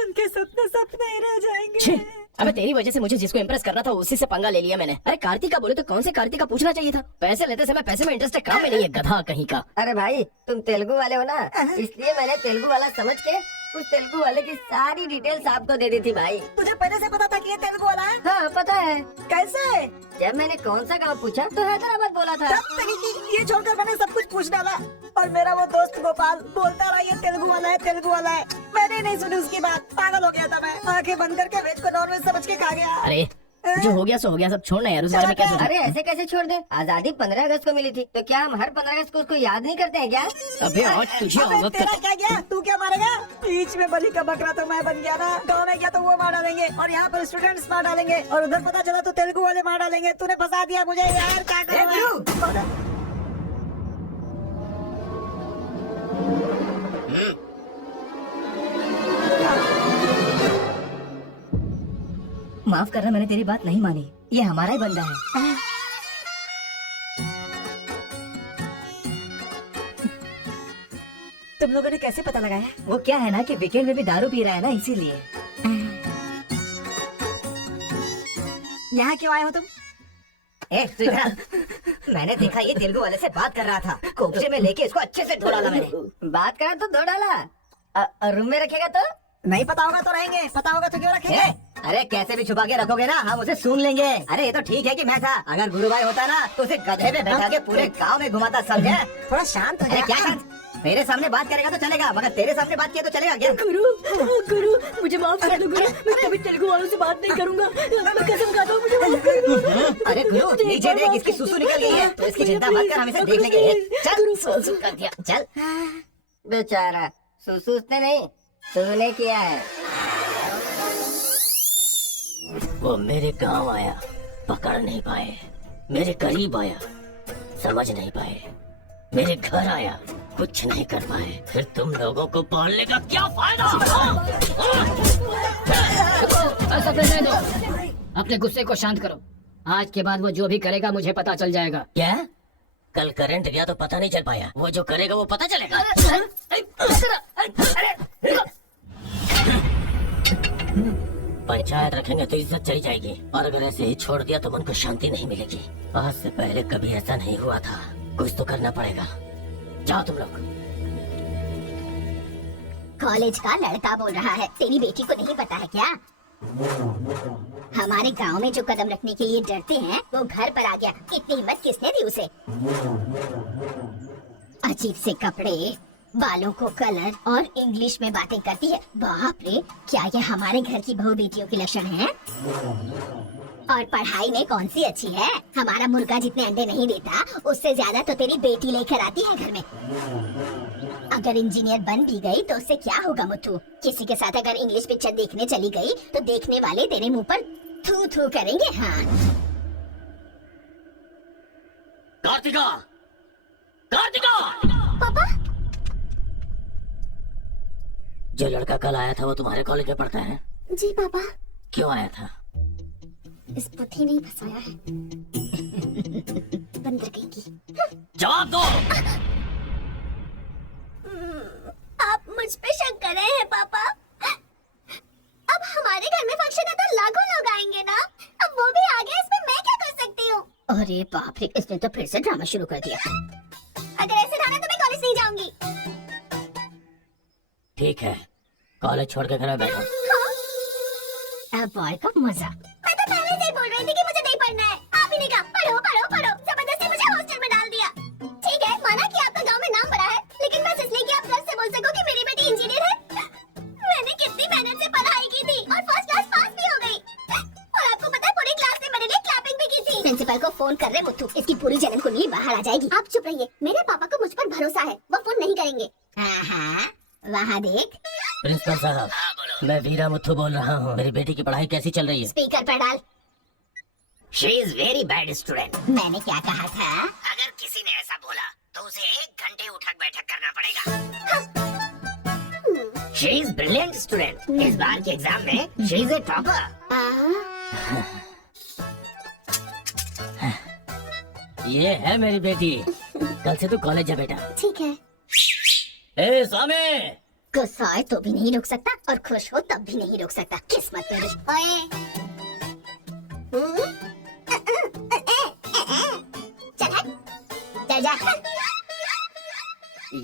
उनके सपने सपने ही रह जाएंगे। अबे तेरी वजह से मुझे जिसको इम्प्रेस करना था उसी से पंगा ले लिया मैंने। अरे कार्तिका बोले तो कौन से कार्तिका पूछना चाहिए था? पैसे लेते समय पैसे में इंटरेस्ट है, काम में नहीं है, गधा कहीं का। अरे भाई तुम तेलुगु वाले हो ना, इसलिए मैंने तेलुगु वाला समझ के उस तेलुगु वाले की सारी डिटेल्स आपको दे दी थी भाई। तुझे पहले से पता था कि ये तेलुगु वाला है? हाँ पता है। कैसे? जब मैंने कौन सा गाँव पूछा तो हैदराबाद बोला था। तब तरीके ये छोड़कर मैंने सब कुछ पूछ डाला, और मेरा वो दोस्त गोपाल बोलता रहा ये तेलुगु वाला है, तेलुगु वाला है। मैंने नहीं सुनी उसकी बात, पागल हो गया था मैं। आंखें बंद करके वेज को नॉन वेज समझ के खा गया। अरे जो हो गया सो हो गया, सब छोड़ना यार, उस बारे में क्या सोचना? अरे ऐसे कैसे छोड़ दे? आजादी 15 अगस्त को मिली थी, तो क्या हम हर 15 अगस्त को उसको याद नहीं करते हैं क्या? अबे आज तुझे अबे अवगत तेरा कर। क्या गया? तू क्या मारेगा? बीच में बलि का बकरा तो मैं बन गया ना। गाँव में गया तो वो मार डालेंगे, और यहाँ पर स्टूडेंट्स मार डालेंगे, और उधर पता चला तो तेलुगु वाले मार डालेंगे। तूने फंसा दिया मुझे यार, क्या करूँ? माफ करना, मैंने तेरी बात नहीं मानी। ये हमारा ही बंदा है। तुम लोगों ने कैसे पता लगाया? वो क्या है ना कि वीकेंड में भी दारू पी रहा है ना, इसीलिए। यहाँ क्यों आए हो तुम? ए, तू इधर आ। मैंने देखा ये तेलुगु वाले से बात कर रहा था, कोपचे में लेके इसको अच्छे से धो डाला मैंने। बात करा तो धो डाला। रूम में रखेगा तो? नहीं पता होगा तो रहेंगे, पता होगा तो क्यों रखेंगे? अरे कैसे भी छुपा के रखोगे ना, हम उसे सुन लेंगे। अरे ये तो ठीक है कि मैं था, अगर गुरु भाई होता ना तो उसे गधे पे बैठा के पूरे गांव में घुमाता, समझे? थोड़ा शांत हो अरे जा। क्या शांत? मेरे सामने बात करेगा तो चलेगा, मगर तेरे सामने बात किया तो चलेगा क्या? गुरु मुझे माफ कर दो गुरु, मैं कभी तेलुगु वालों से बात नहीं करूंगा, मैं कसम खाता हूँ, मुझे माफ कर दो। अरे गुरु नीचे देख, इसकी सुसु निकल गई है, तो इसकी चिंता मत कर, हम इसे देख लेंगे। चल सुसु कर दिया, चल। बेचारा सुसु उसने नहीं, तूने किया है। वो मेरे गांव आया, पकड़ नहीं पाए, मेरे करीब आया, समझ नहीं पाए, मेरे घर आया, कुछ नहीं कर पाए, फिर तुम लोगों को पालने का क्या फायदा? ऐसा करने दो, अपने गुस्से को शांत करो। आज के बाद वो जो भी करेगा मुझे पता चल जाएगा। क्या? कल करंट गया तो पता नहीं चल पाया, वो जो करेगा वो पता चलेगा। पंचायत रखेंगे तो इज्जत चली जाएगी, और अगर ऐसे ही छोड़ दिया तो मन को शांति नहीं मिलेगी। आज से पहले कभी ऐसा नहीं हुआ था, कुछ तो करना पड़ेगा। जाओ तुम लोग। कॉलेज का लड़का बोल रहा है, तेरी बेटी को नहीं पता है क्या? हमारे गांव में जो कदम रखने के लिए डरते हैं वो घर पर आ गया। इतनी हिम्मत किसने दी उसे? अजीब से कपड़े, बालों को कलर और इंग्लिश में बातें करती है। बाप रे, क्या ये हमारे घर की बहू बेटियों के लक्षण हैं? और पढ़ाई में कौन सी अच्छी है? हमारा मुर्गा जितने अंडे नहीं देता उससे ज्यादा तो तेरी बेटी लेकर आती है घर में। अगर इंजीनियर बन भी गई तो उससे क्या होगा मुथु? किसी के साथ अगर इंग्लिश पिक्चर देखने चली गई तो देखने वाले तेरे मुंह पर थू थू करेंगे। हाँ कार्तिका, कार्तिका! पापा जो लड़का कल आया था वो तुम्हारे कॉलेज में पढ़ता है? जी पापा, क्यों आया था? इस बुद्धि ने ही फंसाया है। बंदर कहीं की। जवाब दो। आप मुझ पे शक कर रहे हैं पापा? अब हमारे घर में फंक्शन है तो लाखों लोग आएंगे ना। अब वो भी आ गए, इसमें मैं क्या कर सकती हूँ? अरे बाप रे, इसने तो फिर से ड्रामा शुरू कर दिया। अगर ऐसे रहा तो मैं कॉलेज नहीं जाऊंगी। ठीक है, कॉलेज छोड़ के घर में बैठो। हाँ? अब बॉय का मजा। मैं तो पहले से ही बोल रही थी कि मुझे नहीं पढ़ना है। आप ही ने कहा पढ़ो पढ़ो पढ़ो, जबरदस्ती मुझे हॉस्टल में डाल दिया। ठीक है, माना कि आपका गांव में नाम बड़ा है, लेकिन बस इसलिए कि आप गर्व से बोल सको कि मेरी बेटी इंजीनियर है। मैंने कितनी मेहनत से पढ़ाई की थी और फर्स्ट क्लास पास भी हो गई। और आपको पता है पूरी क्लास ने मेरे लिए क्लैपिंग भी की थी। प्रिंसिपल को फोन कर रहे मुत्थू, इसकी पूरी जन्म कुंडली बाहर आ जाएगी। आप चुप रहिए, मेरे पापा को मुझ पर भरोसा है, वो फोन नहीं करेंगे। वहाँ देख। प्रिंसिपल साहब, मैं वीरा मुथु बोल रहा हूँ। मेरी बेटी की पढ़ाई कैसी चल रही है? स्पीकर पर डाल। She is very bad student. मैंने क्या कहा था? अगर किसी ने ऐसा बोला तो उसे 1 घंटे उठक बैठक करना पड़ेगा। She is brilliant student. इस बार के एग्जाम में शी इज ए टॉपर। ये है मेरी बेटी। कल से तू कॉलेज जा बेटा। ठीक है। ए स्वामी, गुस्सा आए तो भी नहीं रुक सकता और खुश हो तब भी नहीं रुक सकता। किस्मत मेरी। ओए। चल हट। चल जा।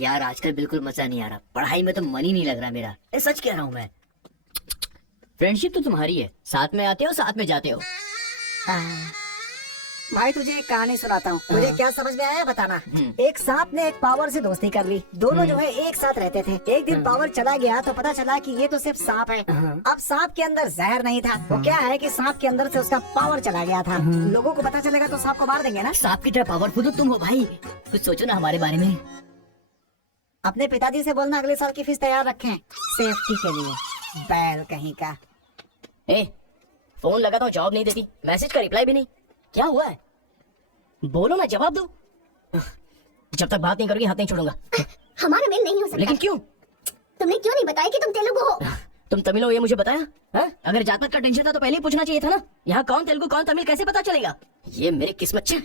यार आजकल बिल्कुल मजा नहीं आ रहा, पढ़ाई में तो मन ही नहीं लग रहा मेरा। सच कह रहा हूँ मैं। फ्रेंडशिप तो तुम्हारी है, साथ में आते हो साथ में जाते हो। भाई तुझे एक कहानी सुनाता हूँ, तुझे क्या समझ में आया बताना। एक सांप ने एक पावर से दोस्ती कर ली। दोनों जो है एक साथ रहते थे। एक दिन पावर चला गया तो पता चला कि ये तो सिर्फ सांप है। अब सांप के अंदर जहर नहीं था। वो क्या है कि सांप के अंदर से उसका पावर चला गया था। लोगों को पता चलेगा तो सांप को मार देंगे ना। सांप की तरह पावरफुल तो तुम हो भाई, कुछ सोचो ना हमारे बारे में। अपने पिताजी से बोलना अगले साल की फीस तैयार रखें, सेफ्टी के लिए। बैल कहीं का। ए, फोन लगाता हूँ जवाब नहीं देती, मैसेज का रिप्लाई भी नहीं। क्या हुआ है? बोलो ना, जवाब दो। जब तक बात नहीं करोगी हाथ नहीं छोड़ूंगा। हमारा मेल नहीं हो सकता। लेकिन क्यों? तुमने क्यों नहीं बताया कि तुम तेलुगु हो? तुम तमिल हो ये मुझे बताया? हाँ? अगर जात पात का टेंशन था तो पहले ही पूछना चाहिए था ना। यहाँ कौन तेलुगु कौन तमिल कैसे पता चलेगा? ये मेरी किस्मत है।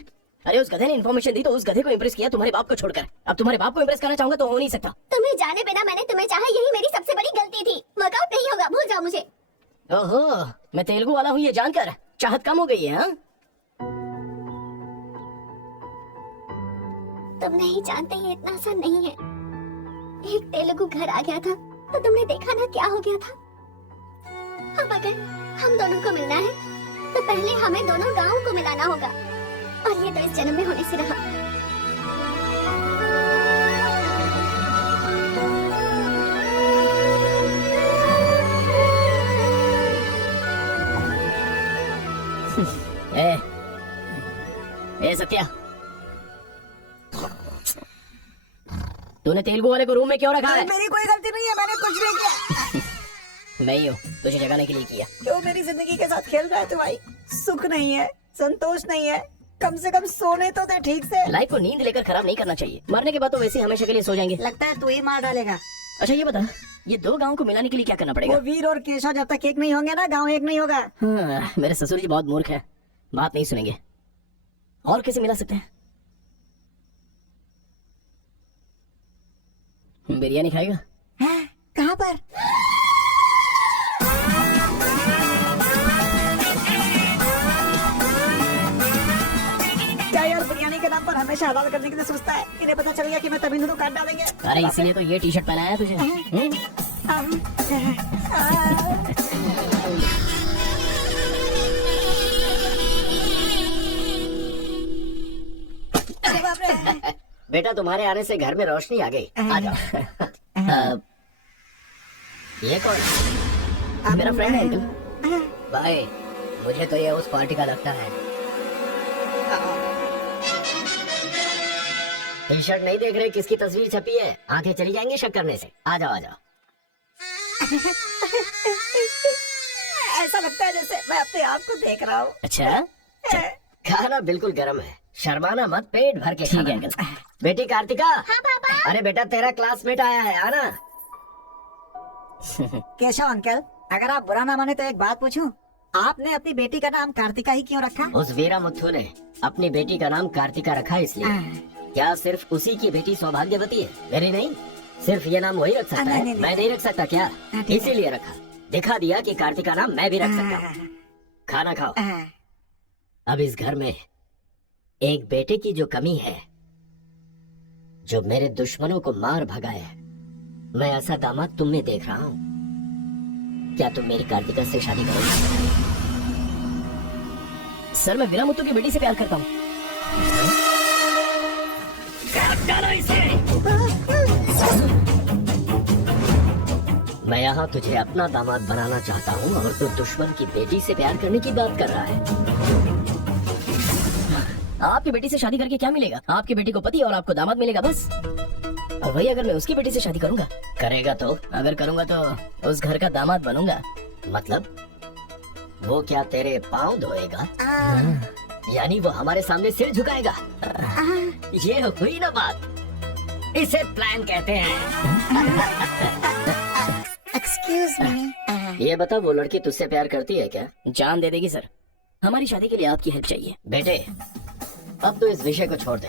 अरे उस गधे ने इन्फॉर्मेशन दी तो उस गधे को इम्प्रेस किया तुम्हारे बाप को छोड़कर। अब तुम्हारे बाप को इम्प्रेस करना चाहूंगा तो हो नहीं सकता। तुम्हें जाने बिना मैंने तुम्हें चाहा, यही मेरी सबसे बड़ी गलती थी। वर्कआउट नहीं होगा, भूल जाओ मुझे। ओहो, मैं तेलुगु वाला हूँ ये जानकर चाहत कम हो गई है। हाँ? तुम नहीं जानते ये इतना आसान नहीं है। एक तेलुगु घर आ गया था तो तुमने देखा ना क्या हो गया था। अब अगर हम दोनों को मिलना है तो पहले हमें दोनों गांवों को मिलाना होगा, और ये तो इस जन्म में होने से रहा। ए सत्या, तूने तेलुगु वाले को रूम में क्यों रखा है? मेरी कोई गलती नहीं है, मैंने कुछ नहीं किया। मैं ही हूँ, तुझे जगाने के लिए किया। क्यों मेरी जिंदगी के साथ खेल रहा है तू भाई? सुख नहीं है, संतोष नहीं है, कम से कम सोने तो दे ठीक से। लाइफ को नींद लेकर खराब नहीं करना चाहिए। मरने के बाद तो वैसे ही हमेशा के लिए सो जाएंगे। लगता है तू ही मार डालेगा। अच्छा ये बता, ये दो गांव को मिलाने के लिए क्या करना पड़ेगा? वो वीर और केशव जब तक एक नहीं होंगे ना, गांव एक नहीं होगा। हाँ, मेरे ससुर जी बहुत मूर्ख है, बात नहीं सुनेंगे। और कैसे मिला सकते हैं? बिरयानी खाएगा? कहाँ पर? क्या यार बिरयानी के नाम पर हमेशा हलाल करने के लिए सोचता है। इन्हें पता चल गया कि मैं तमिल हूँ तो काट डालेंगे। अरे इसीलिए तो ये टी शर्ट पहनाया है तुझे। अरे बाप रे। बेटा तुम्हारे आने से घर में रोशनी आ गई। आ जाओ। ये कौन? मेरा फ्रेंड है अंकल। भाई मुझे तो ये उस पार्टी का लगता है। टी शर्ट नहीं देख रहे किसकी तस्वीर छपी है? आंखें चली जाएंगी शक करने से। आ जाओ आ जाओ। ऐसा लगता है जैसे मैं अपने आप को देख रहा हूँ। अच्छा, खाना बिल्कुल गर्म है, शर्माना मत, पेट भर के ठीक है खाना। अंकल। बेटी कार्तिका। हाँ पापा। अरे बेटा तेरा क्लासमेट आया है, आना। केशव अंकल, अगर आप बुरा ना माने तो एक बात पूछूं? आपने अपनी बेटी का नाम कार्तिका ही क्यों रखा? उस वीरा मुथु ने अपनी बेटी का नाम कार्तिका रखा इसलिए। क्या सिर्फ उसी की बेटी सौभाग्यवती है? मेरी नहीं, सिर्फ ये नाम वही रख सकता नहीं, है। नहीं, मैं नहीं रख सकता क्या? ठीक है। इसीलिए रखा, दिखा दिया कि कार्तिका नाम मैं भी रख सकता हूँ। खाना खाओ। अब इस घर में एक बेटे की जो कमी है, जो मेरे दुश्मनों को मार भगाया, मैं ऐसा दामाद तुम में देख रहा हूँ। क्या तुम मेरी कार्तिका से शादी करोगे? सर मैं वीरा मुत्तू की बेटी से प्यार करता हूँ। मैं यहाँ तुझे अपना दामाद बनाना चाहता हूँ और तू दुश्मन की बेटी से प्यार करने की बात कर रहा है। आपकी बेटी से शादी करके क्या मिलेगा? आपकी बेटी को पति और आपको दामाद मिलेगा बस। और वही अगर मैं उसकी बेटी से शादी करूंगा, करेगा तो? अगर करूंगा तो उस घर का दामाद बनूंगा। मतलब वो क्या तेरे पाँव धोएगा? यानी वो हमारे सामने सिर झुकाएगा? ये हुई ना बात। इसे प्लान कहते हैं। Excuse me. ये बता, वो लड़की तुझसे प्यार करती है क्या? जान दे देगी सर। हमारी शादी के लिए आपकी हेल्प चाहिए। बेटे अब तो इस विषय को छोड़ दे।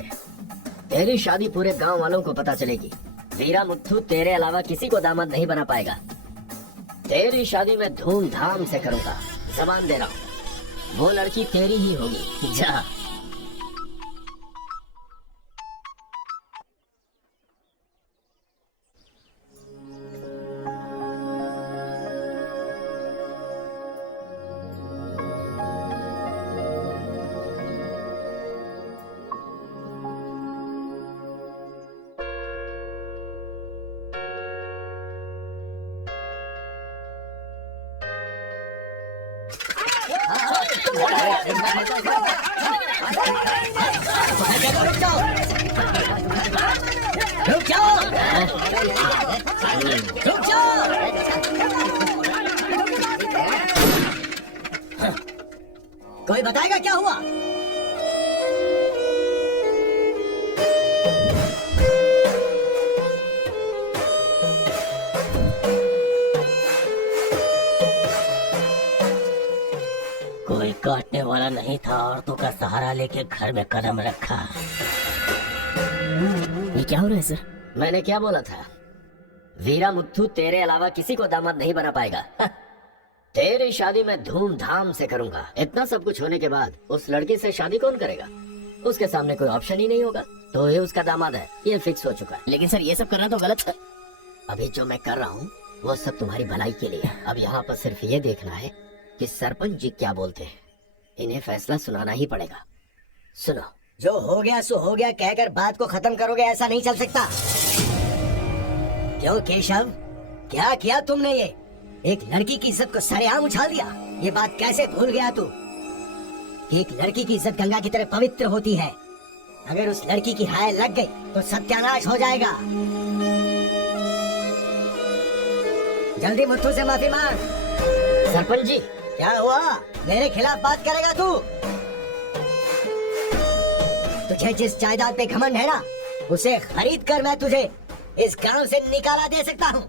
तेरी शादी पूरे गांव वालों को पता चलेगी। वीरा मुत्थु तेरे अलावा किसी को दामाद नहीं बना पाएगा। तेरी शादी में धूमधाम से करूंगा, जबान दे रहा हूँ। वो लड़की तेरी ही होगी। जा। रुक जाओ। रुक जाओ। कोई बताएगा क्या हुआ? कोई काटने वाला नहीं था, औरतों का सहारा लेके घर में कदम रखा। ये क्या हो रहा है सर? मैंने क्या बोला था? वीरा मुत्थु तेरे अलावा किसी को दामाद नहीं बना पाएगा। तेरी शादी में धूमधाम से करूंगा। इतना सब कुछ होने के बाद उस लड़की से शादी कौन करेगा? उसके सामने कोई ऑप्शन ही नहीं होगा। तो ये उसका दामाद है, ये फिक्स हो चुका है। लेकिन सर ये सब करना तो गलत है। अभी जो मैं कर रहा हूँ वो सब तुम्हारी भलाई के लिए है। अब यहाँ पर सिर्फ ये देखना है कि सरपंच जी क्या बोलते हैं। इन्हें फैसला सुनाना ही पड़ेगा। सुनो। जो हो गया सो हो गया कहकर बात को खत्म करोगे, ऐसा नहीं चल सकता। क्यों केशव, क्या किया तुमने? ये एक लड़की की इज्जत को सरेआम उछाल दिया। ये बात कैसे भूल गया तू? एक लड़की की इज्जत गंगा की तरह पवित्र होती है। अगर उस लड़की की हाय लग गई तो सत्यानाश हो जाएगा। जल्दी मुत्थु से माफी मांग। सरपंच जी क्या हुआ? मेरे खिलाफ बात करेगा तू? तुझे जिस जायदाद पे घमंड है ना, उसे खरीद कर मैं तुझे इस गांव से निकाला दे सकता हूँ।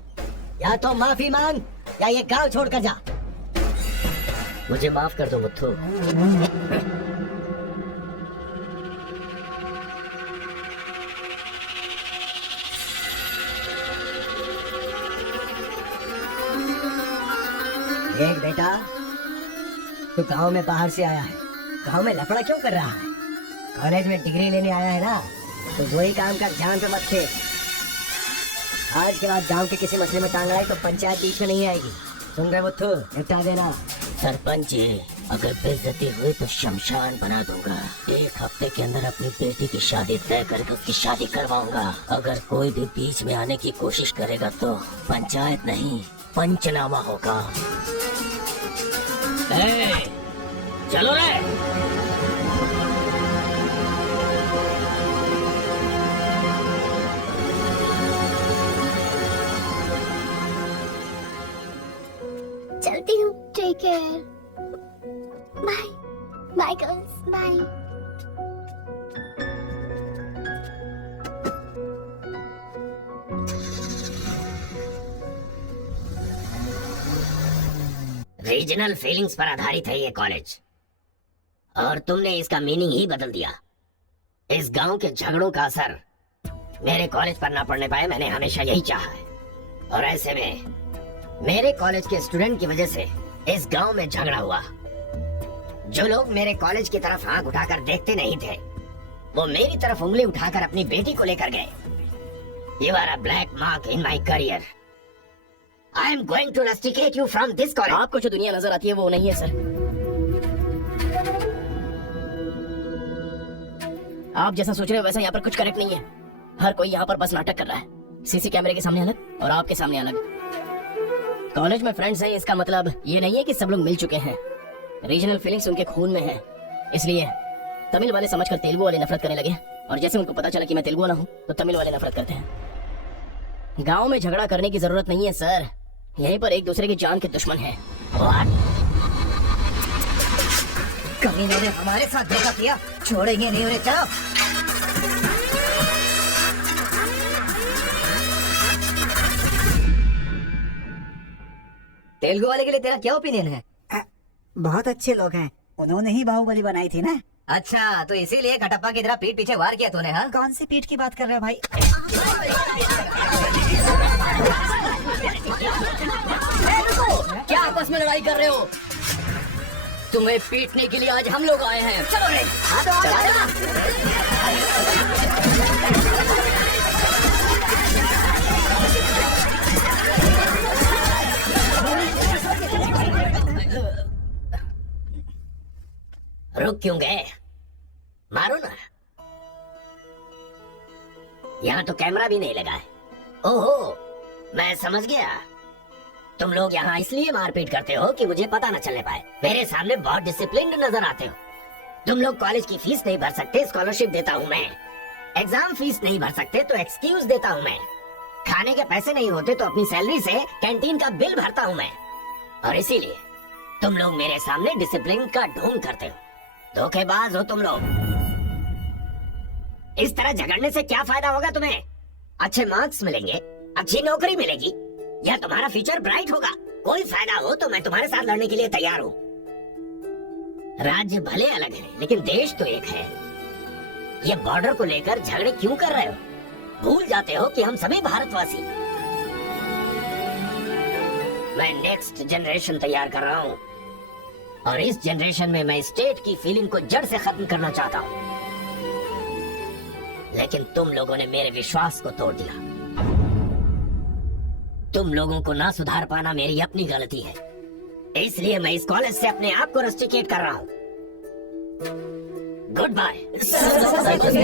या तो माफी मांग या ये गांव छोड़कर जा। मुझे माफ कर दो मुत्थु। देख बेटा, तू गांव में बाहर से आया है, गांव में लफड़ा क्यों कर रहा है? कॉलेज में डिग्री लेने आया है ना, तो वही काम कर, जान पे मत थे। आज के बाद गांव के किसी मसले में टांग आई तो पंचायत बीच में नहीं आएगी। सुन रहे मुत्थु, निपटा देना। सरपंच जी, अगर बेइज्जती हुई तो शमशान बना दूंगा। एक हफ्ते के अंदर अपनी बेटी की शादी तय करके उसकी शादी करवाऊंगा। अगर कोई भी बीच में आने की कोशिश करेगा तो पंचायत नहीं, पंचनामा होगा। चलो रे। चलती हूँ। Take care. Bye bye girls, bye. Regional feelings पर आधारित है ये कॉलेज, और तुमने इसका मीनिंग ही बदल दिया। इस गांव के झगड़ों का असर मेरे कॉलेज पर ना पड़ने पाए, मैंने हमेशा यही चाहा है। और ऐसे में मेरे कॉलेज के स्टूडेंट की वजह से इस गांव में झगड़ा हुआ। जो लोग मेरे कॉलेज की तरफ आंख उठाकर देखते नहीं थे, वो मेरी तरफ उंगली उठाकर अपनी बेटी को लेकर गए। You are a black mark in my career. I am going to rusticate you from this college. आपको जो दुनिया नजर आती है वो नहीं है सर। आप जैसा सोच रहे हो वैसा यहाँ पर कुछ करेक्ट नहीं है। हर कोई यहाँ पर बस नाटक कर रहा है। सीसी कैमरे के सामने अलग और आपके सामने अलग। कॉलेज में फ्रेंड्स हैं, इसका मतलब ये नहीं है कि सब लोग मिल चुके हैं। रीजनल फीलिंग्स उनके खून में है, इसलिए तमिल वाले समझकर तेलुगु वाले नफरत करने लगे, और जैसे उनको पता चला कि मैं तेलुगु वाला हूँ तो तमिल वाले नफरत करते हैं। गांव में झगड़ा करने की जरूरत नहीं है सर, यहीं पर एक दूसरे की जान के दुश्मन है। कमीनों ने हमारे साथ धोखा किया, छोड़ेंगे नहीं उन्हें। चलो तेलुगु वाले के लिए तेरा क्या ओपिनियन है? बहुत अच्छे लोग हैं, उन्होंने ही बाहुबली बनाई थी ना। अच्छा, तो इसीलिए कटप्पा की तरह पीठ पीछे वार किया तूने? हाँ, कौन सी पीठ की बात कर रहे हो भाई? क्या आपस में लड़ाई कर रहे हो? तुम्हें पीटने के लिए आज हम लोग आए हैं। चलो रे। रुक क्यों गए? मारो ना। यहाँ तो कैमरा भी नहीं लगा है। ओहो, मैं समझ गया। तुम लोग यहाँ इसलिए मारपीट करते हो कि मुझे पता न चलने पाए। मेरे सामने बहुत डिसिप्लिन्ड नजर आते हो। तुम लोग कॉलेज की फीस नहीं भर सकते, स्कॉलरशिप देता हूँ मैं। एग्जाम फीस नहीं भर सकते तो एक्सक्यूज देता हूँ मैं। खाने के पैसे नहीं होते तो अपनी सैलरी से कैंटीन का बिल भरता हूँ मैं। और इसीलिए तुम लोग मेरे सामने डिसिप्लिन का ढोंग करते हो। धोखेबाज हो तुम लोग। इस तरह झगड़ने से क्या फायदा होगा तुम्हें? अच्छे मार्क्स मिलेंगे, अच्छी नौकरी मिलेगी, या तुम्हारा फ्यूचर ब्राइट होगा। कोई फायदा हो तो मैं तुम्हारे साथ लड़ने के लिए तैयार हूँ। राज्य भले अलग है लेकिन देश तो एक है। ये बॉर्डर को लेकर झगड़े क्यों कर रहे हो? भूल जाते हो कि हम सभी भारतवासी। मैं नेक्स्ट जनरेशन तैयार कर रहा हूँ, और इस जनरेशन में मैं स्टेट की फीलिंग को जड़ से खत्म करना चाहता हूँ। लेकिन तुम लोगों ने मेरे विश्वास को तोड़ दिया। तुम लोगों को ना सुधार पाना मेरी अपनी गलती है, इसलिए मैं इस कॉलेज से अपने आप को रस्टिकेट कर रहा हूँ। Good bye.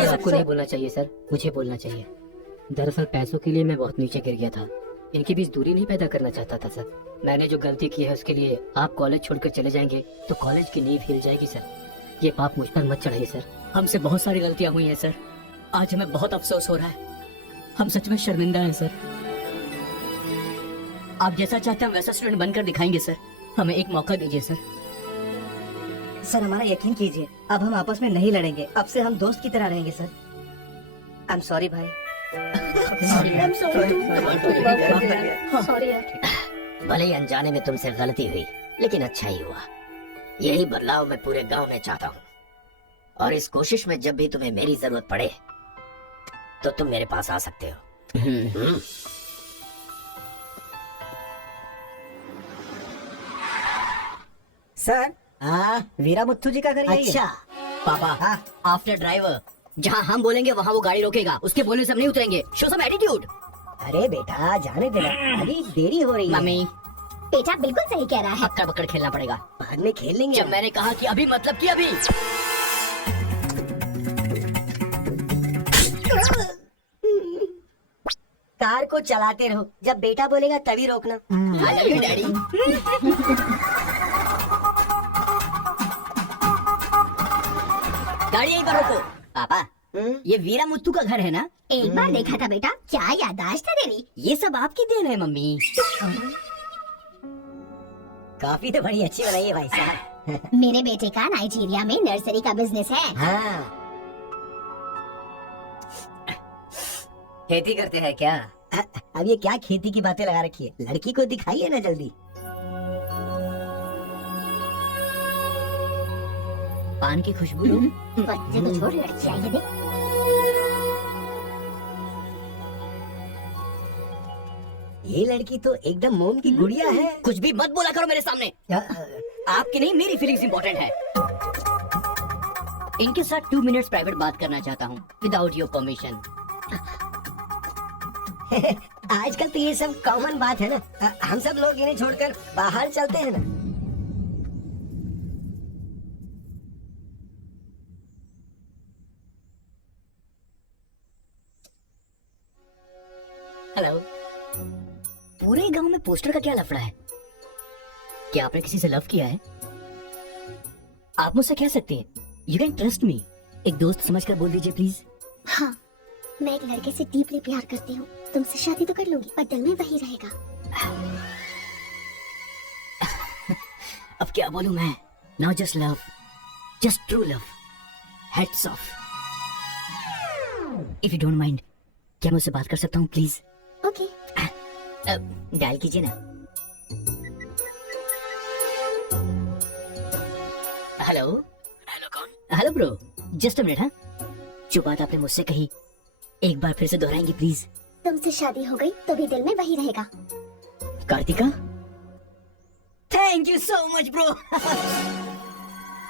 आपको नहीं बोलना चाहिए सर, मुझे बोलना चाहिए। दरअसल पैसों के लिए मैं बहुत नीचे गिर गया था। इनके बीच दूरी नहीं पैदा करना चाहता था सर। मैंने जो गलती की है उसके लिए आप कॉलेज छोड़कर चले जाएंगे तो कॉलेज की नींव हिल जाएगी सर। ये पाप मुझ पर मत चढ़ाइए सर। हमसे बहुत सारी गलतियां हुई हैं सर, आज हमें बहुत अफसोस हो रहा है। हम सच में शर्मिंदा हैं सर। आप जैसा चाहते हैं वैसा स्टूडेंट बनकर दिखाएंगे सर। हमें एक मौका दीजिए सर। सर हमारा यकीन कीजिए, अब हम आपस में नहीं लड़ेंगे। अब से हम दोस्त की तरह रहेंगे सर। आई एम सॉरी भाई। सॉरी यार। भले ही अनजाने में तुमसे गलती हुई, लेकिन अच्छा ही हुआ। यही बदलाव मैं पूरे गांव में चाहता हूँ, और इस कोशिश में जब भी तुम्हें मेरी जरूरत पड़े तो तुम मेरे पास आ सकते हो। सर, वीरा मुत्थू जी का घर यही है। अच्छा पापा, आफ्टर ड्राइवर, जहाँ हम बोलेंगे वहाँ वो गाड़ी रोकेगा। उसके बोलने से हम नहीं उतरेंगे। Show some attitude. अरे बेटा जाने देना, अभी देरी हो रही है। मम्मी, बेटा बिल्कुल सही कह रहा है। अक्कड़ बक्कड़ खेलना पड़ेगा। बाद में खेल लेंगे। जब मैंने कहा कि अभी मतलब कि अभी। कार को चलाते रहो, जब बेटा बोलेगा तभी रोकना। आई लव यू डैडी। गाड़ी यहीं पर रोको। पापा, ये वीरा मुत्तू का घर है ना? एक बार देखा था बेटा, क्या याददाश्त है तेरी। ये सब आपकी देन है मम्मी। काफी तो बड़ी अच्छी बनाई है भाई साहब। मेरे बेटे का नाइजीरिया में नर्सरी का बिजनेस है। हाँ, खेती करते हैं क्या? अब ये क्या खेती की बातें लगा रखी है? लड़की को दिखाइए ना जल्दी। पान की खुशबू लो। बच्चे को छोड़, लड़की आई है देख। ये लड़की तो एकदम मोम की गुड़िया है। कुछ भी मत बोला करो मेरे सामने। आपकी नहीं मेरी फीलिंग्स इंपॉर्टेंट है। इनके साथ 2 मिनट्स प्राइवेट बात करना चाहता हूँ विदाउट योर परमिशन। आजकल तो ये सब कॉमन बात है ना। हम सब लोग इन्हें छोड़कर बाहर चलते हैं ना। हेलो। पूरे गांव में पोस्टर का क्या लफड़ा है? क्या आपने किसी से लव किया है? आप मुझसे कह सकते हैं, यू कैन ट्रस्ट मी। एक दोस्त समझकर बोल दीजिए प्लीज। हाँ, मैं एक लड़के से डीपली प्यार करती हूँ। तुमसे शादी तो कर लूंगी, पर दिल में वही रहेगा। अब क्या बोलूं मैं? Not just love, just true love. Heads of. If you don't mind, क्या मैं उससे बात कर सकता हूँ प्लीज? ओके। डायल कीजिए ना। हेलो। हेलो कौन? Hello bro, just a minute. हाँ, जो बात आपने मुझसे कही एक बार फिर से दोहराएंगे प्लीज? तुमसे शादी हो गई तो भी दिल में वही रहेगा। Kartika, thank you so much bro.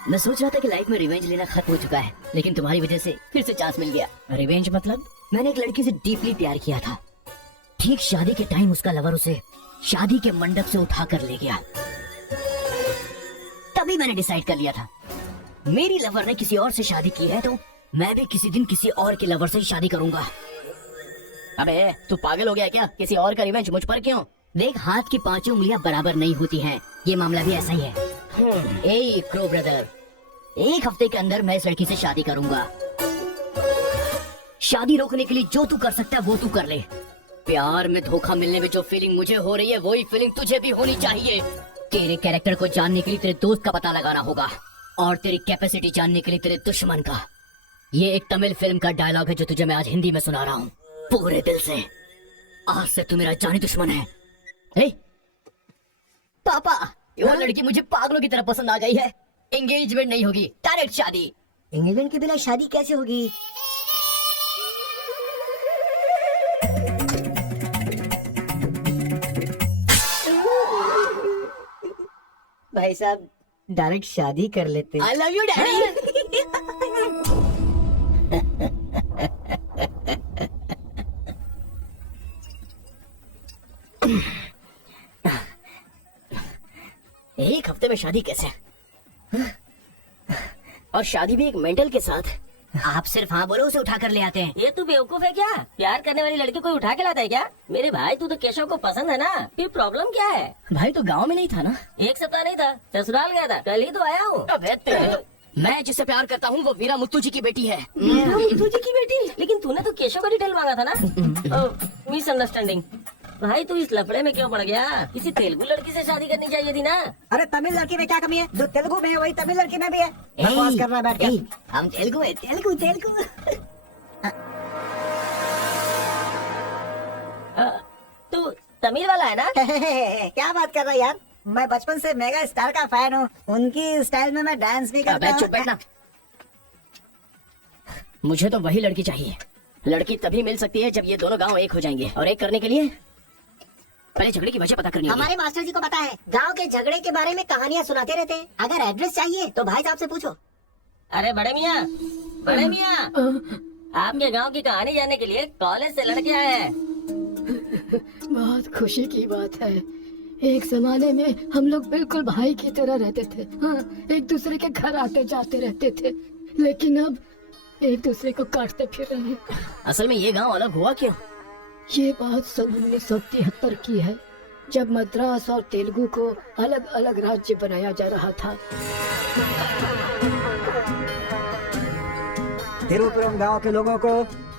मैं सोच रहा था कि लाइफ में रिवेंज लेना खत्म हो चुका है, लेकिन तुम्हारी वजह से फिर से चांस मिल गया। रिवेंज मतलब? मैंने एक लड़की से डीपली प्यार किया था। ठीक शादी के टाइम उसका लवर उसे शादी के मंडप से उठा कर ले गया। तभी मैंने डिसाइड कर लिया था, मेरी लवर ने किसी और से शादी की है तो मैं भी किसी दिन किसी और के लवर से ही शादी करूंगा। अबे तू पागल हो गया क्या? किसी और का रिवेंज मुझ पर क्यों? देख, हाथ की 5 उंगलियां बराबर नहीं होती हैं। ये मामला भी ऐसा ही है। ए क्रो ब्रदर, 1 हफ्ते के अंदर मैं इस लड़की से शादी करूंगा। शादी रोकने के लिए जो तू कर सकता है वो तू कर ले। प्यार में धोखा मिलने में जो फीलिंग मुझे हो रही है वही फीलिंग तुझे भी होनी चाहिए। तेरे कैरेक्टर को जानने के लिए तेरे दोस्त का पता लगाना होगा, और तेरी कैपेसिटी जानने के लिए तेरे दुश्मन का। ये एक तमिल फिल्म का डायलॉग है जो तुझे मैं आज हिंदी में सुना रहा हूँ पूरे दिल से। आज से तू मेरा जानी दुश्मन है। हे पापा, वो लड़की मुझे पागलों की तरह पसंद आ गई है। एंगेजमेंट नहीं होगी, डायरेक्ट शादी। इंग्लैंड के बिना शादी कैसे होगी? भाई साहब, डायरेक्ट शादी कर लेते। आई लव यू डैडी। एक हफ्ते में शादी कैसे? और शादी भी एक मेंटल के साथ। आप सिर्फ हाँ बोलो, उसे उठा कर ले आते हैं। ये तू बेवकूफ है क्या? प्यार करने वाली लड़की कोई उठा के लाता है क्या? मेरे भाई, तू तो केशव को पसंद है ना, फिर प्रॉब्लम क्या है? भाई तो गांव में नहीं था ना? 1 सप्ताह नहीं था, ससुराल गया था, कल ही तो आया हूँ। अबे मैं जिससे प्यार करता हूँ वो वीरा मुत्तू जी की बेटी है। तुझी की बेटी? लेकिन तूने तो केशव का डिटेल मांगा था ना। मिसअंडरस्टैंडिंग। भाई तू इस लफड़े में क्यों पड़ गया? किसी तेलुगु लड़की से शादी करनी चाहिए थी ना। अरे तमिल लड़की में क्या कमी है? जो तेलुगु में है वही तमिल लड़की में भी है। बकवास कर रहा है बैठ कर। हम तेलुगु है, तेलुगु तेलुगु। तू तमिल वाला है ना? क्या बात कर रहा है यार? मैं बचपन से मेगा स्टार का फैन हूँ। उनकी स्टाइल में मैं डांस भी करता चुप बैठना। मुझे तो वही लड़की चाहिए। लड़की तभी मिल सकती है जब ये दोनों गांव एक हो जाएंगे, और एक करने के लिए पहले झगड़े की वजह पता करनी होगी। हमारे मास्टर जी को पता है, गांव के झगड़े के बारे में कहानियां सुनाते रहते हैं। अगर एड्रेस चाहिए तो भाई साहब से पूछो। अरे बड़े मियाँ, बड़े मियाँ, आपके गांव की कहानी जानने के लिए कॉलेज से लड़के आए हैं। बहुत खुशी की बात है। एक जमाने में हम लोग बिल्कुल भाई की तरह रहते थे। हाँ, एक दूसरे के घर आते जाते रहते थे, लेकिन अब एक दूसरे को काटते फिर रहे हैं। असल में ये गांव अलग हुआ क्यों? ये बात सन 1973 की है, जब मद्रास और तेलुगु को अलग अलग राज्य बनाया जा रहा था। तिरुपुरम गांव के लोगों को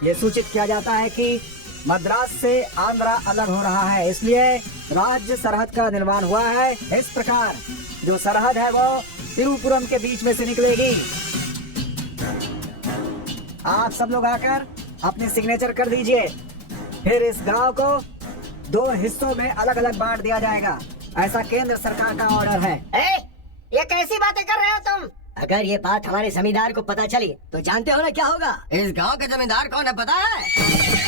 ये सूचित किया जाता है कि मद्रास से आंध्रा अलग हो रहा है, इसलिए राज्य सरहद का निर्माण हुआ है। इस प्रकार जो सरहद है वो तिरुपुरम के बीच में से निकलेगी। आप सब लोग आकर अपने सिग्नेचर कर दीजिए, फिर इस गांव को 2 हिस्सों में अलग अलग बांट दिया जाएगा। ऐसा केंद्र सरकार का ऑर्डर है। ये कैसी बातें कर रहे हो तुम? अगर ये बात हमारे जमींदार को पता चली तो जानते हो ना क्या होगा? इस गांव के जमींदार कौन है पता है?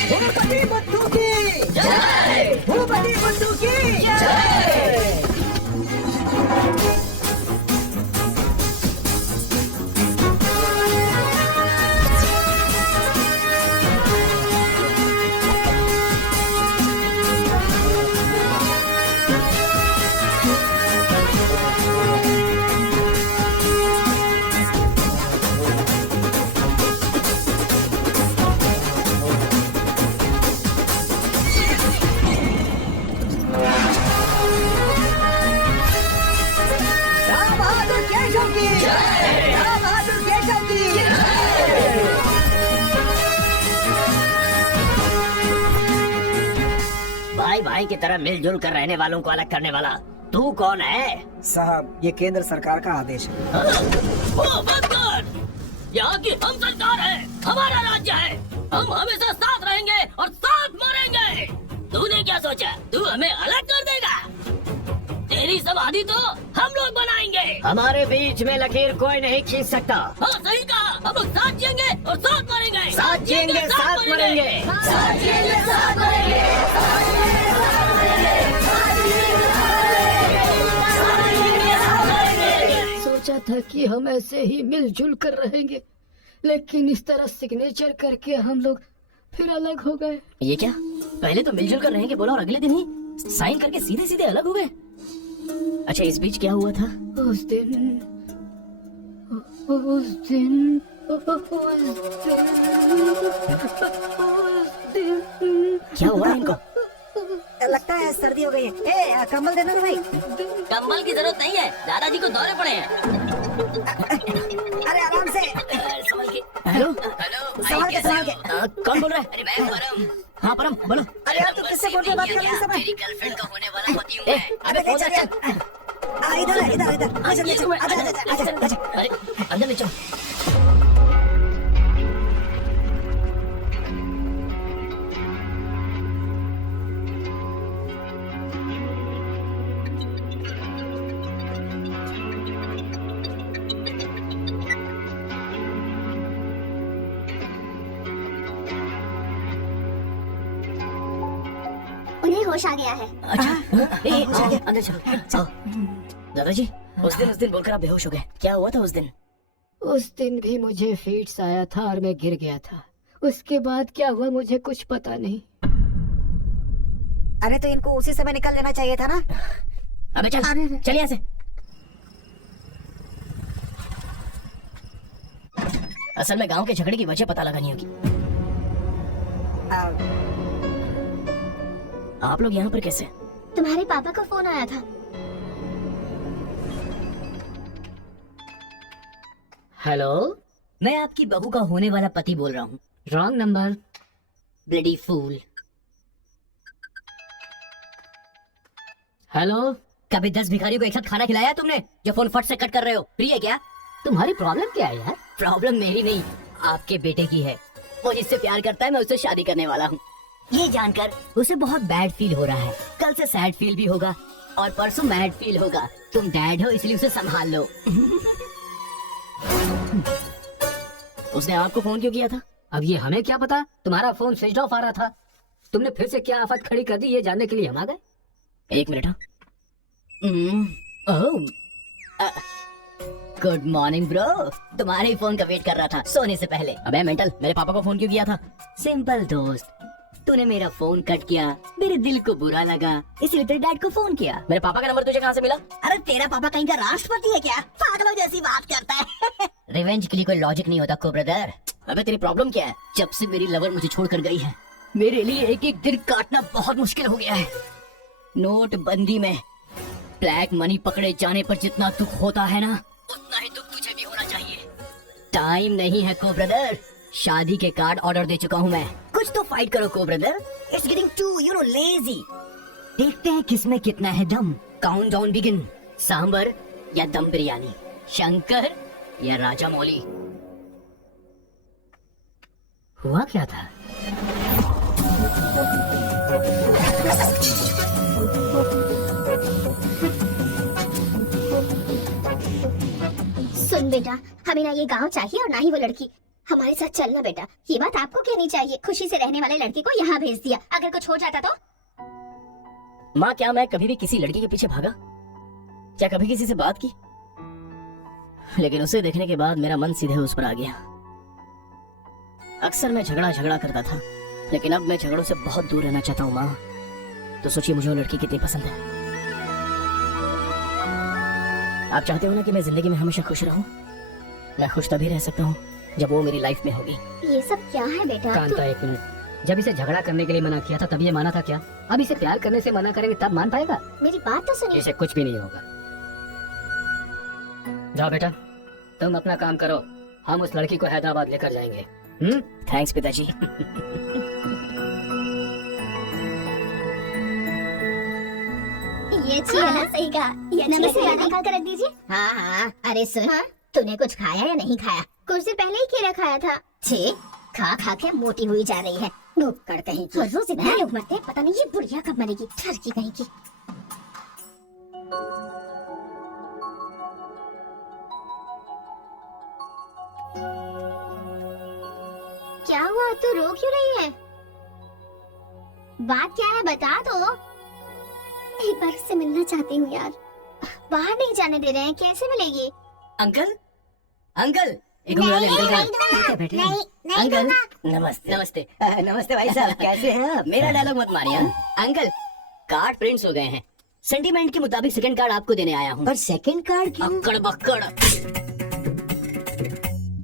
भूपति बुद्धू की जय! भूपति बुद्धू की जय! राम बहादुर केशव की जय! राम बहादुर केशव की जय! भाई भाई की तरह मिलजुल कर रहने वालों को अलग करने वाला तू कौन है? साहब ये केंद्र सरकार का आदेश है। ओ बंद कर! यहाँ की हम सरकार है, हमारा राज्य है। हम हमेशा साथ रहेंगे और साथ मरेंगे। तूने क्या सोचा? तू हमें अलग कर देगा? तेरी समाधि तो हम लोग बनाएंगे। हमारे बीच में लकीर कोई नहीं खींच सकता। हाँ सही कहा। हम लोग साथ जिएंगे और साथ मरेंगे। साथ जिएंगे, साथ मरेंगे। साथ जिएंगे, साथ मरेंगे। सोचा था कि हम ऐसे ही मिलजुल कर रहेंगे, लेकिन इस तरह सिग्नेचर करके हम लोग फिर अलग हो गए। ये क्या? पहले तो मिलजुल कर रहेंगे बोला और अगले दिन ही साइन करके सीधे सीधे अलग हो गए। अच्छा इस बीच क्या हुआ था? उस दिन क्या हुआ इनको? लगता है सर्दी हो गई है। ए कंबल देना ना भाई। कंबल की जरूरत नहीं है, दादाजी को दौरे पड़े हैं। अरे आराम से। संभल के। हेलो संभाल के संभाल के। कौन बोल रहा है? अरे मैं परम। हाँ परम बोलो। अरे यार तू किससे बोल रहा है? बात कर रही समय। तेरी गर्लफ्रेंड का होने वाला पति हूँ ए, मैं। अबे ले फोन चल रख यार। चल। इधर है, इधर इधर। आजा ले चल। आजा आजा आजा आजा। अरे अंदर ले चलो। उन्हें होश आ गया है। अच्छा अंदर चलो। आओ। दादाजी उस दिन बोलकर आप बेहोश हो गए, क्या हुआ था उस दिन? उस दिन भी मुझे फिट्स आया था और मैं गिर गया था। उसके बाद क्या हुआ मुझे कुछ पता नहीं। अरे तो इनको उसी समय निकल लेना चाहिए था ना। अबे चल चल यहाँ से। असल में गांव के झगड़े की वजह पता लगानी होगी। आप लोग यहाँ पर कैसे? तुम्हारे पापा का फोन आया था। हेलो मैं आपकी बहू का होने वाला पति बोल रहा हूँ। Wrong number. Bloody fool. Hello कभी 10 भिखारियों को एक साथ खाना खिलाया तुमने जो फोन फट से कट कर रहे हो? फ्री है क्या? तुम्हारी प्रॉब्लम क्या है यार? प्रॉब्लम मेरी नहीं आपके बेटे की है। वो जिससे प्यार करता है मैं उससे शादी करने वाला हूँ। ये जानकर उसे बहुत बैड फील हो रहा है। कल से सैड फील भी होगा और परसों मैड फील होगा। तुम डैड हो इसलिए उसे संभाल लो। उसने आपको फोन क्यों किया था? अब ये हमें क्या पता, तुम्हारा फोन स्विच ऑफ आ रहा था। तुमने फिर से क्या आफत खड़ी कर दी ये जानने के लिए हम आ गए। एक minute. Oh good morning bro. तुम्हारे ही फोन का वेट कर रहा था सोने से पहले। अबे मेंटल, मेरे पापा को फोन क्यों किया था? सिंपल दोस्त, तूने मेरा फोन कट किया, मेरे दिल को बुरा लगा, इसलिए तेरे डैड को फोन किया। मेरे पापा का नंबर तुझे कहाँ से मिला? अरे तेरा पापा कहीं का राष्ट्रपति है क्या? पागलों जैसी बात करता है। रिवेंज के लिए कोई लॉजिक नहीं होता को ब्रदर। अबे तेरी प्रॉब्लम क्या है? जब से मेरी लवर मुझे छोड़कर गई है मेरे लिए एक एक दिन काटना बहुत मुश्किल हो गया है। नोटबंदी में ब्लैक मनी पकड़े जाने पर जितना दुख होता है ना उतना ही दुख तुझे भी होना चाहिए। टाइम नहीं है को ब्रदर। शादी के कार्ड ऑर्डर दे चुका हूँ मैं। कुछ तो फाइट करो को brother. It's getting too lazy. देखते हैं किसमें कितना है दम। Count down begin. सांबर या दम बिरयानी, शंकर या राजा मौली। हुआ क्या था? सुन बेटा, हमें ना ये गांव चाहिए और ना ही वो लड़की। हमारे साथ चलना बेटा, ये बात आपको कहनी चाहिए। खुशी से रहने वाले लड़के को यहाँ भेज दिया, अगर कुछ हो जाता तो। माँ, क्या मैं कभी भी किसी लड़की के पीछे भागा? क्या कभी किसी से बात की? लेकिन उसे देखने के बाद मेरा मन सीधे उस पर आ गया। अक्सर मैं झगड़ा करता था, लेकिन अब मैं झगड़ों से बहुत दूर रहना चाहता हूँ माँ। तो सोचिए मुझे वो लड़की कितनी पसंद है। आप चाहते हो ना कि मैं जिंदगी में हमेशा खुश रहूं? मैं खुश तभी रह सकता हूँ जब वो मेरी लाइफ में होगी। ये सब क्या है बेटा? कांता, एक मिनट। जब इसे झगड़ा करने के लिए मना किया था तब ये माना था क्या? अब इसे प्यार करने से मना करेंगे तब मान पाएगा? मेरी बात तो सुनिए। इसे कुछ भी नहीं होगा। जाओ बेटा, तुम अपना काम करो, हम उस लड़की को हैदराबाद लेकर जाएंगे। थैंक्स पिताजी। ये अच्छी है ना? सही कहा। ये नमस्ते निकाल कर रख दीजिए। हाँ हाँ। अरे सुन, तूने कुछ खाया या नहीं खाया? कुछ देर पहले ही केला खाया था। छे, खा खा के मोटी हुई जा रही है। नुक्कड़ कहीं की। रोज इतना लोग मरते हैं, पता नहीं ये बुढ़िया कब मरेगी। ठरकी कहीं की। क्या हुआ? तू रो क्यों रही है? बात क्या है बता दो। एक बार उससे मिलना चाहती हूँ यार। बाहर नहीं जाने दे रहे हैं, कैसे मिलेगी? अंकल, अंकल, एक मिनट वाले अंकल का। बैठे हैं। अंकल, नमस्ते। नमस्ते नमस्ते भाई साहब, कैसे हैं आप? मेरा डायलॉग मत मारिए। अंकल, कार्ड प्रिंट्स हो गए हैं। सेंटीमेंट के मुताबिक सेकंड कार्ड आपको देने आया हूँ। पर सेकंड कार्ड क्यों? अक्कड़ बक्कड़।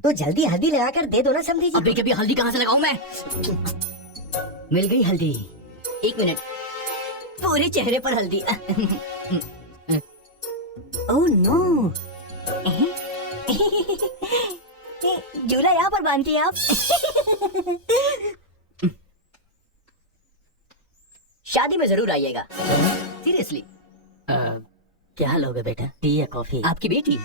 तो जल्दी हल्दी लगाकर दे दो ना समझी जी। अभी कभी हल्दी कहाँ से लगाऊं मैं? मिल गई हल्दी। एक मिनट, पूरे चेहरे पर हल्दी। ओह नो, झूला यहाँ पर बांधती हैं आप? शादी में जरूर आइएगा, सीरियसली। क्या लोगे बेटा, टी या कॉफी? आपकी बेटी?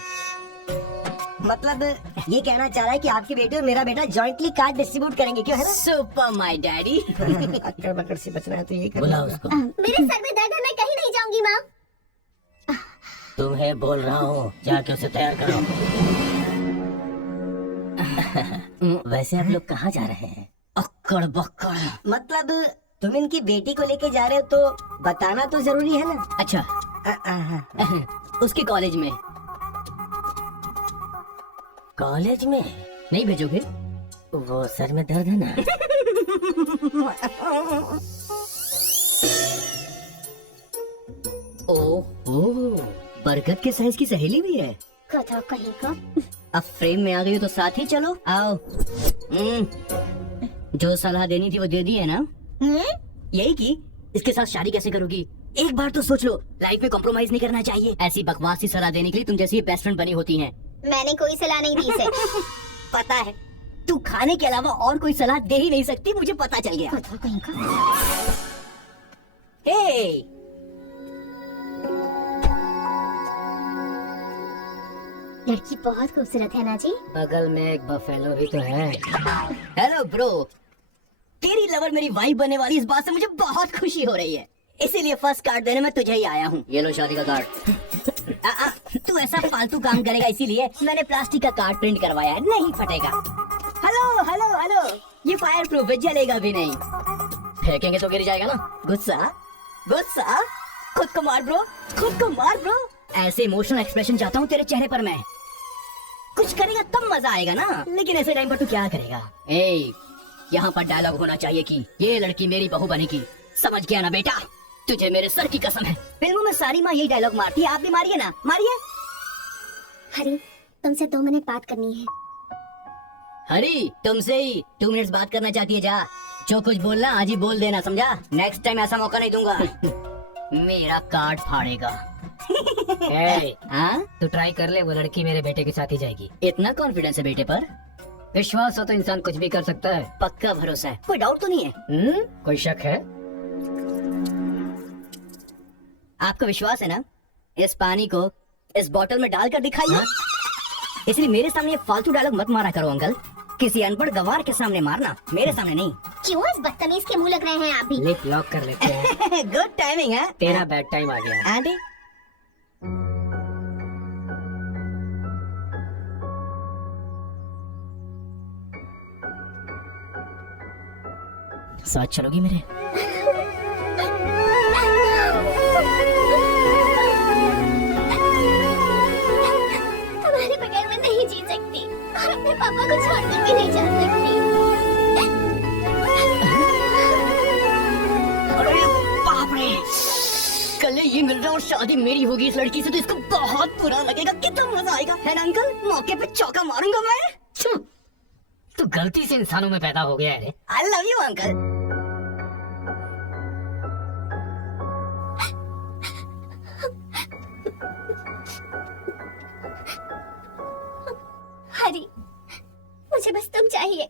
मतलब ये कहना चाह रहा है कि आपकी बेटी और मेरा बेटा जॉइंटली कार्ड डिस्ट्रीब्यूट करेंगे, क्यों है ना? Super my daddy. अक्कड़ बक्कड़ से बचना है तो ये बुला उसको। मेरे सर में दर्द है, मैं कहीं नहीं जाऊंगी माँ। तुम्हें बोल रहा हूँ, जाके उसे तैयार करो। वैसे आप लोग कहाँ जा रहे हैं? अक्कड़ बक्कड़। मतलब तुम इनकी बेटी को लेके जा रहे हो तो बताना तो जरूरी है ना? अच्छा, उसके कॉलेज में। कॉलेज में नहीं भेजोगे? वो सर में दर्द है ना। ओह, बरगद के साइज की सहेली भी है। कथा कहीं का। अब फ्रेम में आ गई हो तो साथ ही चलो। आओ। जो सलाह देनी थी वो दे दी है ना? यही कि इसके साथ शादी कैसे करोगी? एक बार तो सोच लो, लाइफ में कॉम्प्रोमाइज नहीं करना चाहिए। ऐसी बकवासी सलाह देने के लिए तुम जैसी बेस्ट फ्रेंड बनी होती हैं। मैंने कोई सलाह नहीं दी इसे। पता है, तू खाने के अलावा और कोई सलाह दे ही नहीं सकती, मुझे पता चल गया। कथा कहीं का। हे, लड़की बहुत खूबसूरत है ना जी? बगल में एक बफेलो भी तो है। हेलो ब्रो, तेरी लवर मेरी वाइफ बनने वाली, इस बात से मुझे बहुत खुशी हो रही है। इसीलिए फर्स्ट कार्ड देने में तुझे ही आया हूँ। ये लो शादी का कार्ड। तू ऐसा फालतू काम करेगा इसीलिए मैंने प्लास्टिक का कार्ड प्रिंट करवाया है, नहीं फटेगा। हेलो हेलो हेलो, ये फायर प्रूफ है, जलेगा भी नहीं। फेंकेंगे तो गिर जाएगा ना। गुस्सा गुस्सा, खुद को मार ब्रो, खुद को मार ब्रो। ऐसे इमोशनल एक्सप्रेशन चाहता हूँ तेरे चेहरे पर मैं। कुछ करेगा तब मजा आएगा ना, लेकिन ऐसे टाइम पर तू क्या करेगा? ए, यहाँ पर डायलॉग होना चाहिए कि ये लड़की मेरी बहू बनेगी, समझ गया ना बेटा? तुझे मेरे सर की कसम है, फिल्मों में सारी माँ यही डायलॉग मारती है, आप भी मारिए ना, मारिए। हरी, तुमसे 2 मिनट बात करनी है। हरी, तुमसे ही 2 मिनट बात करना चाहती है? जा, जो कुछ बोलना आज ही बोल देना, समझा? नेक्स्ट टाइम ऐसा मौका नहीं दूंगा। मेरा कार्ड फाड़ेगा। हाँ, तू ट्राई कर ले, वो लड़की मेरे बेटे के साथ ही जाएगी। इतना कॉन्फिडेंस है बेटे पर? विश्वास हो तो इंसान कुछ भी कर सकता है। पक्का भरोसा है, कोई डाउट तो नहीं है? कोई शक है? आपका विश्वास है ना? इस पानी को इस बोतल में डालकर दिखाइए। इसलिए मेरे सामने ये फालतू डायलॉग मत मारा करो अंकल। किसी अनपढ़ गवार के सामने मारना, मेरे सामने नहीं। क्यों इस बदतमीज के मुंह लग रहे हैं आप भी? लिप लॉक कर लेते हैं। गुड टाइमिंग है। तेरा बैड टाइम आ गया। आंटी, साथ चलोगी मेरे? तुम्हारे बगैर मैं नहीं जी सकती और अपने पापा को छोड़कर भी नहीं जा सकती। अरे बाप रे, कल ये मिल रहा और शादी मेरी होगी इस लड़की से तो इसको बहुत बुरा लगेगा। कितना मजा आएगा है ना अंकल? मौके पे चौका मारूंगा मैं। तू गलती से इंसानों में पैदा हो गया है रे। I love you uncle. Hari, मुझे बस तुम चाहिए।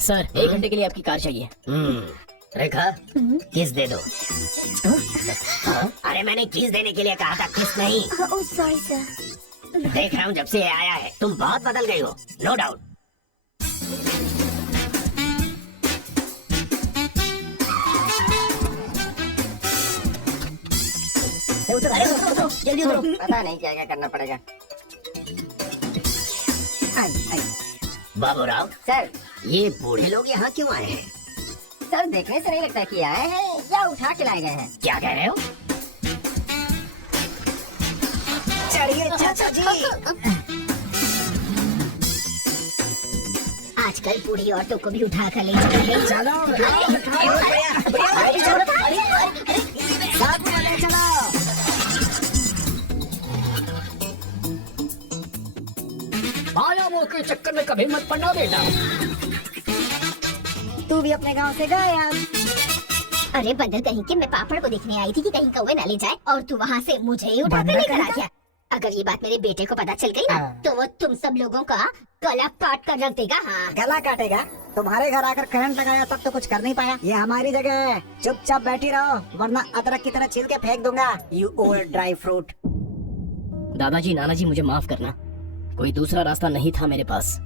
सर 1 घंटे के लिए आपकी कार चाहिए। रेखा, किस दे दो। अरे मैंने किस देने के लिए कहा था, किस नहीं। Oh sorry sir. देख रहा हूँ जब से ये आया है तुम बहुत बदल गई हो, नो डाउट। अरे उतरो, जल्दी उतरो। पता नहीं क्या क्या करना पड़ेगा। बाबू राव, सर, ये बूढ़े लोग यहाँ क्यों आए हैं? सर देखने से नहीं लगता कि आए हैं या उठा के लाए गए हैं। क्या कह रहे हो? चढ़िए चाचा जी। आजकल बूढ़ी औरतों को भी उठा कर ले चले। चलो साथ में ले चलो। माया मोह के चक्कर में कभी मत पड़ना बेटा। तू भी अपने गांव से गायब। अरे बंदर कहीं के, मैं पापड़ को देखने आई थी कि कहीं कौवे न ले जाए और तू वहाँ से मुझे ही उठा कर लेकर आ गया। अगर ये बात मेरे बेटे को पता चल गई ना तो वो तुम सब लोगों का गला काट कर रख देगा। हाँ, गला काटेगा? तुम्हारे घर आकर करंट लगाया तब तो कुछ कर नहीं पाया। ये हमारी जगह है, चुपचाप बैठी रहो वरना अदरक की तरह छील के फेंक दूंगा। You old dry fruit. दादाजी नानाजी मुझे माफ करना, कोई दूसरा रास्ता नहीं था मेरे पास।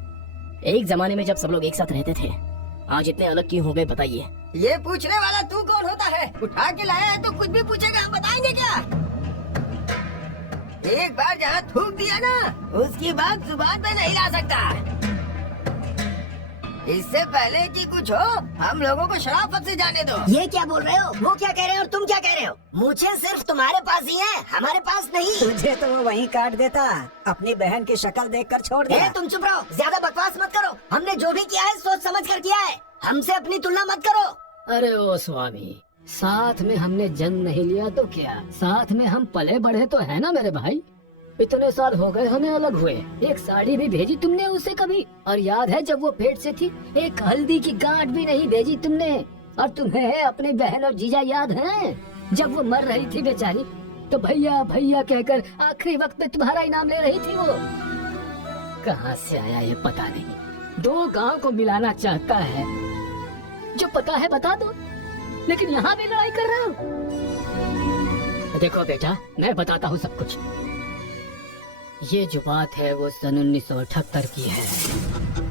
एक जमाने में जब सब लोग एक साथ रहते थे, आज इतने अलग क्यों हो गए बताइए? ये पूछने वाला तू कौन होता है? उठा के लाया है तो कुछ भी पूछेगा, हम बताएंगे क्या? एक बार जहाँ थूक दिया ना उसकी बात जुबान पे नहीं ला सकता। इससे पहले कि कुछ हो हम लोगों को शराफत से जाने दो। ये क्या बोल रहे हो? वो क्या कह रहे हो और तुम क्या कह रहे हो? मुझे सिर्फ तुम्हारे पास ही है, हमारे पास नहीं। तुझे तो वो वहीं काट देता, अपनी बहन की शक्ल देखकर छोड़ दे। तुम चुप रहो, ज्यादा बकवास मत करो। हमने जो भी किया है सोच समझ कर किया है, हमसे अपनी तुलना मत करो। अरे ओ स्वामी, साथ में हमने जन्म नहीं लिया तो क्या, साथ में हम पले बढ़े तो है ना मेरे भाई। इतने साल हो गए हमें अलग हुए, एक साड़ी भी भेजी तुमने उसे कभी? और याद है जब वो पेट से थी, एक हल्दी की गांठ भी नहीं भेजी तुमने। और तुम्हें अपने बहन और जीजा याद हैं? जब वो मर रही थी बेचारी तो भैया भैया कहकर आखिरी वक्त में तुम्हारा इनाम ले रही थी। वो कहाँ से आया ये पता नहीं। 2 गांव को मिलाना चाहता है, जो पता है बता दो, लेकिन यहाँ भी लड़ाई कर रहे हो। देखो बेटा, मैं बताता हूँ सब कुछ। ये जो बात है वो सन 1978 की है।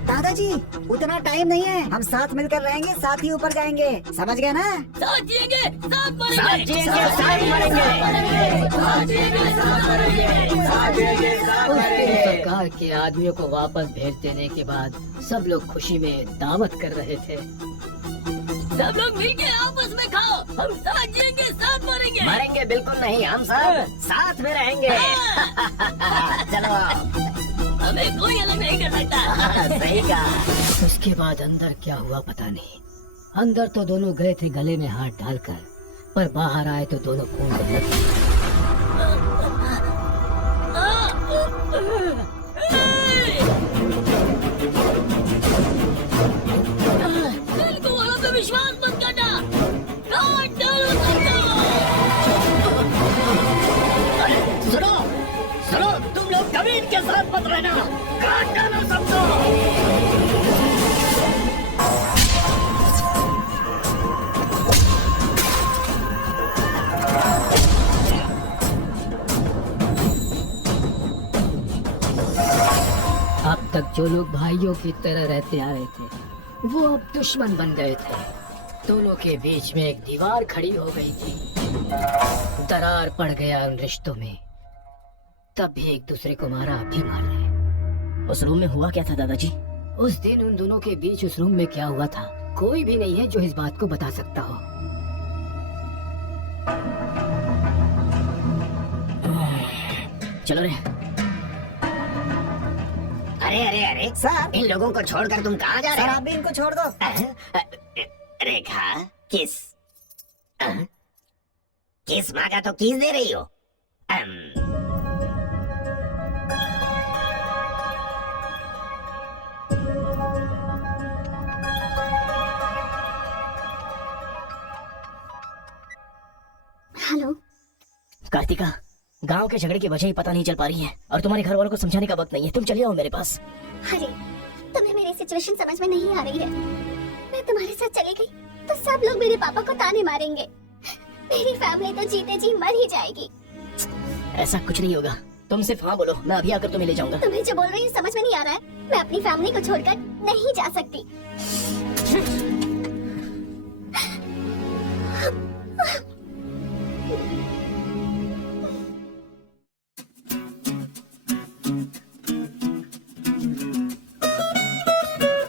दादाजी उतना टाइम नहीं है, हम साथ मिलकर रहेंगे, साथ ही ऊपर जाएंगे, समझ गए ना? साथ जिएंगे, साथ मरेंगे, साथ जिएंगे, साथ मरेंगे। सरकार के आदमियों को वापस भेज देने के बाद सब लोग खुशी में दावत कर रहे थे। सब लोग मिलके आपस में खाओ, हम साथ जिएंगे, साथ मरेंगे। मरेंगे बिल्कुल नहीं, हम सब साथ में रहेंगे। चलो, हमें कोई अलग नहीं कर सकता। सही कहा। उसके बाद अंदर क्या हुआ पता नहीं। अंदर तो दोनों गए थे गले में हाथ डालकर, पर बाहर आए तो दोनों खून बहने लगे। दिल को वालों पे विश्वास मत करना, काट डालो सबको। सुनो सुनो, इनके साथ मत रहना, काट डालो सबको। अब तक जो लोग भाइयों की तरह रहते आ रहे थे वो अब दुश्मन बन गए थे। दोनों के बीच में एक दीवार खड़ी हो गई थी। दरार पड़ गया उन रिश्तों में। तब भी एक दूसरे को मारा, अब भी मार रहे। उस रूम में हुआ क्या था दादाजी? उस दिन उन दोनों के बीच उस रूम में क्या हुआ था कोई भी नहीं है जो इस बात को बता सकता हो। चलो रे। अरे अरे अरे सर इन लोगों को छोड़कर तुम कहाँ जा सर रहे आप भी इनको छोड़ दो। हो? रेखा किस किस मांगा तो किस दे रही हो? हेलो। कार्तिका, गांव के झगड़े की वजह ही पता नहीं चल पा रही है और तुम्हारे घर वालों को समझाने का वक्त नहीं है। तुम चले आओ मेरे पास। अरे तुम्हें मेरी सिचुएशन समझ में नहीं आ रही है। मैं तुम्हारे साथ चली गई तो सब लोग मेरे पापा को ताने मारेंगे। मेरी फैमिली तो जीते जी मर ही जाएगी। ऐसा कुछ नहीं होगा, तुम सिर्फ हाँ बोलो, मैं अभी आकर तुम्हें ले जाऊंगा। तुम्हें जो बोल रही हूँ समझ में नहीं आ रहा है। मैं अपनी फैमिली को छोड़कर नहीं जा सकती।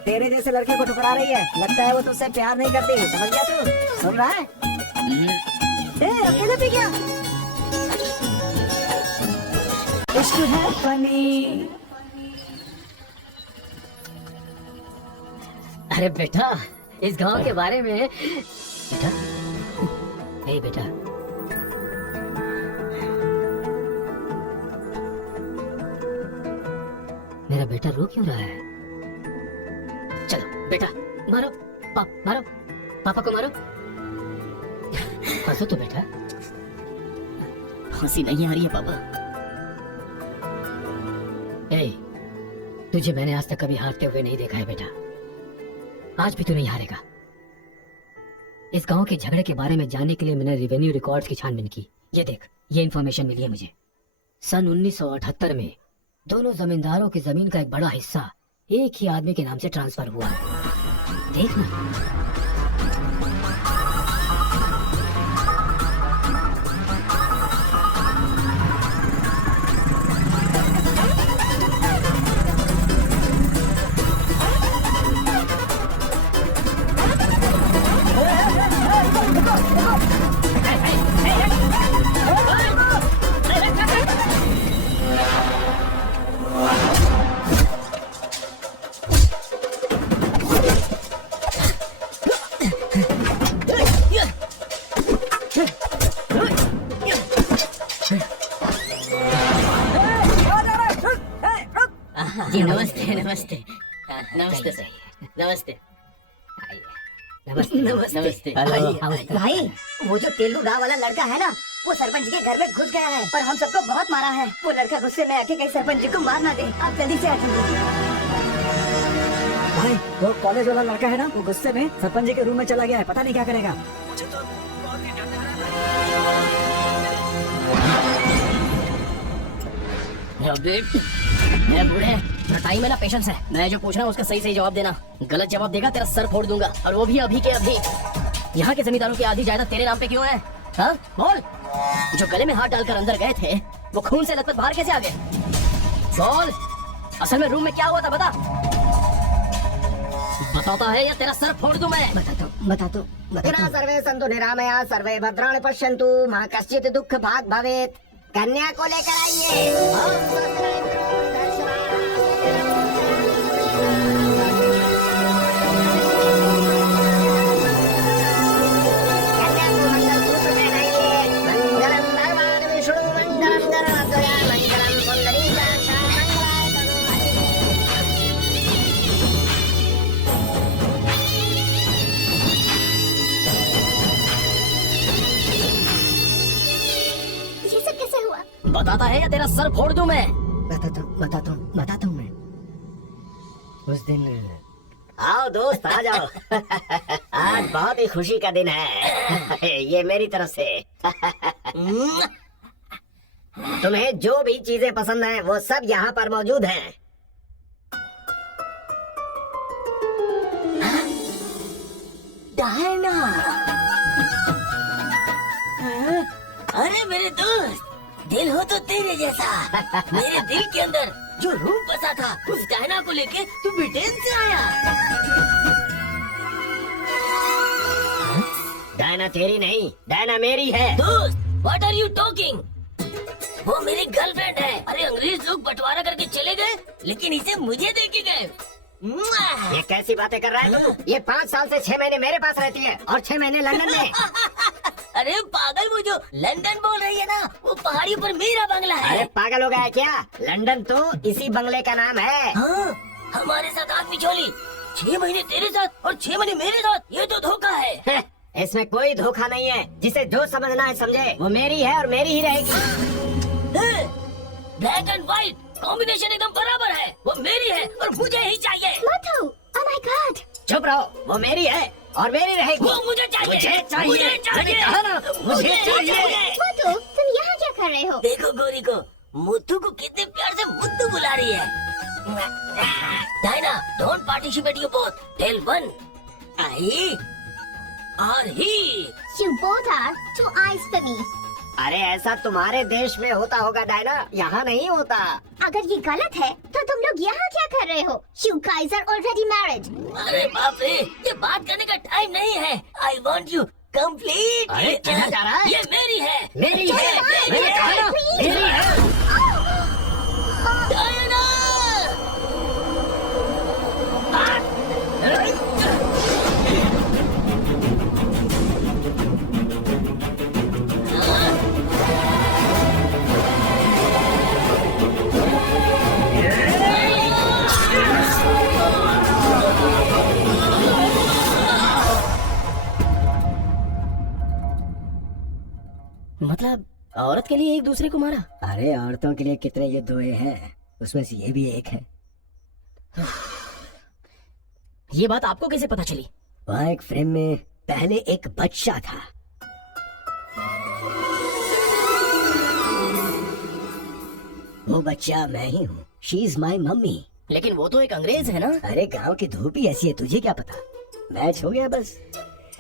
तेरे जैसे लड़के को ठुकरा रही है, लगता है वो तुझसे प्यार नहीं करती। समझ गया तू? सुन रहा है? अकेले पी गया। इश्क है फनी। अरे बेटा, इस गांव के बारे में बेटा, हे बेटा, मेरा बेटा रो क्यों रहा है? चलो बेटा, मारो मारो, पापा को मारो। हंसो तो बेटा। हंसी नहीं आ रही है पापा। ए, तुझे मैंने आज तक कभी हारते हुए नहीं देखा है बेटा। आज भी तू नहीं हारेगा। इस गांव के झगड़े के बारे में जानने के लिए मैंने रेवेन्यू रिकॉर्ड्स की छानबीन की। ये देख, ये इन्फॉर्मेशन मिली है मुझे। सन 1978 में दोनों जमींदारों की जमीन का एक बड़ा हिस्सा एक ही आदमी के नाम से ट्रांसफर हुआ। देखना। जी नमस्ते नमस्ते नमस्ते सर, नमस्ते नमस्ते नमस्ते। भाई वो जो तेलुगु गाँव वाला लड़का है ना, वो सरपंच के घर में घुस गया है और हम सबको बहुत मारा है। वो लड़का गुस्से में आके कहीं सरपंच जी को मार ना दे। आप जल्दी से आ जाइए। भाई वो कॉलेज वाला लड़का है ना, वो गुस्से में सरपंच जी के रूम में चला गया है। पता नहीं क्या करेगा। बूढ़े टाइम में ना पेशेंस है। मैं जो पूछ रहा हूँ उसका सही सही जवाब देना। गलत जवाब देगा तेरा सर फोड़ दूंगा, और वो भी अभी के अभी। यहाँ के जमींदारों की आधी जायदाद तेरे नाम पे क्यों है? हाँ बोल। जो गले में हाथ डालकर अंदर गए थे वो खून से लथपथ बाहर कैसे आ गए? बोल, असल में रूम में क्या हुआ था बता। बताता है या तेरा सर फोड़ दूं मैं? बता तो सर्वे संतु निरामया सर्वे भद्राणि पश्यन्तु मां कश्चित् दुःख भाग भवेत्। कन्या को लेकर आइए। कन्या को मंगलसूत्र पहनाइए। मंगलम भगवान विष्णु मंगलम गरुड़ध्वजा मंगलम पुंडरीकाक्षा मंगलाय ये सब कैसे हुआ? बताता है या तेरा सर फोड़ दूं मैं? बताता हूँ मैं। उस दिन आओ दोस्त आ जाओ। आज बहुत ही खुशी का दिन है। ये मेरी तरफ से। तुम्हें जो भी चीजें पसंद हैं वो सब यहाँ पर मौजूद हैं। डायना, अरे मेरे दोस्त, दिल हो तो तेरे जैसा। मेरे दिल के अंदर जो रूह बसा था उस डायना को लेके तू ब्रिटेन से आया। डायना तेरी नहीं, डायना मेरी है। दोस्त, व्हाट आर यू टॉकिंग? वो मेरी गर्लफ्रेंड है। अरे अंग्रेज लोग बंटवारा करके चले गए, लेकिन इसे मुझे दे के गए। ये कैसी बातें कर रहा है तू? ये 5 साल से 6 महीने मेरे पास रहती है और 6 महीने लंदन में। अरे पागल, वो जो लंदन बोल रही है ना, वो पहाड़ी पर मेरा बंगला है। अरे पागल हो गया है क्या? लंदन तो इसी बंगले का नाम है। हाँ, हमारे साथ आग बिछोली। 6 महीने तेरे साथ और 6 महीने मेरे साथ, ये तो धोखा है। इसमें कोई धोखा नहीं है। जिसे जो समझना है समझे। वो मेरी है और मेरी ही रहेगी। ब्लैक एंड व्हाइट कॉम्बिनेशन एकदम बराबर है। वो मेरी है और मुझे ही चाहिए। मधु, oh my God! चुप रहो, वो मेरी है और मेरी रहेगी। वो मुझे चाहिए। मुझे चाहिए। मुझे चाहिए। मैंने कहा ना, मुझे चाहिए। मधु, तुम यहाँ क्या कर रहे हो? देखो गोरी को, मुत्तू को कितने प्यार से मुत्तू बुला रही है। Diana, don't participate you both. Tell one, I और he. You both are too eyes for me. अरे ऐसा तुम्हारे देश में होता होगा डायना, यहाँ नहीं होता। अगर ये गलत है तो तुम लोग यहाँ क्या कर रहे हो? You guys are already married. अरे बाप रे, ये बात करने का टाइम नहीं है। I want you complete. अरे चला जा रहा है। ये मेरी है। मेरी है। मेरी मैंने कहा ना, मेरी है। डायना! मतलब औरत के लिए एक दूसरे को मारा? अरे औरतों के लिए कितने युद्ध हुए हैं, उसमें से ये भी एक है। ये बात आपको कैसे पता चली? वहाँ एक फ्रेम में पहले एक बच्चा था। वो बच्चा मैं ही हूँ। She is my mummy. लेकिन वो तो एक अंग्रेज है ना? अरे गांव की धूप ही ऐसी है, तुझे क्या पता। मैच हो गया बस।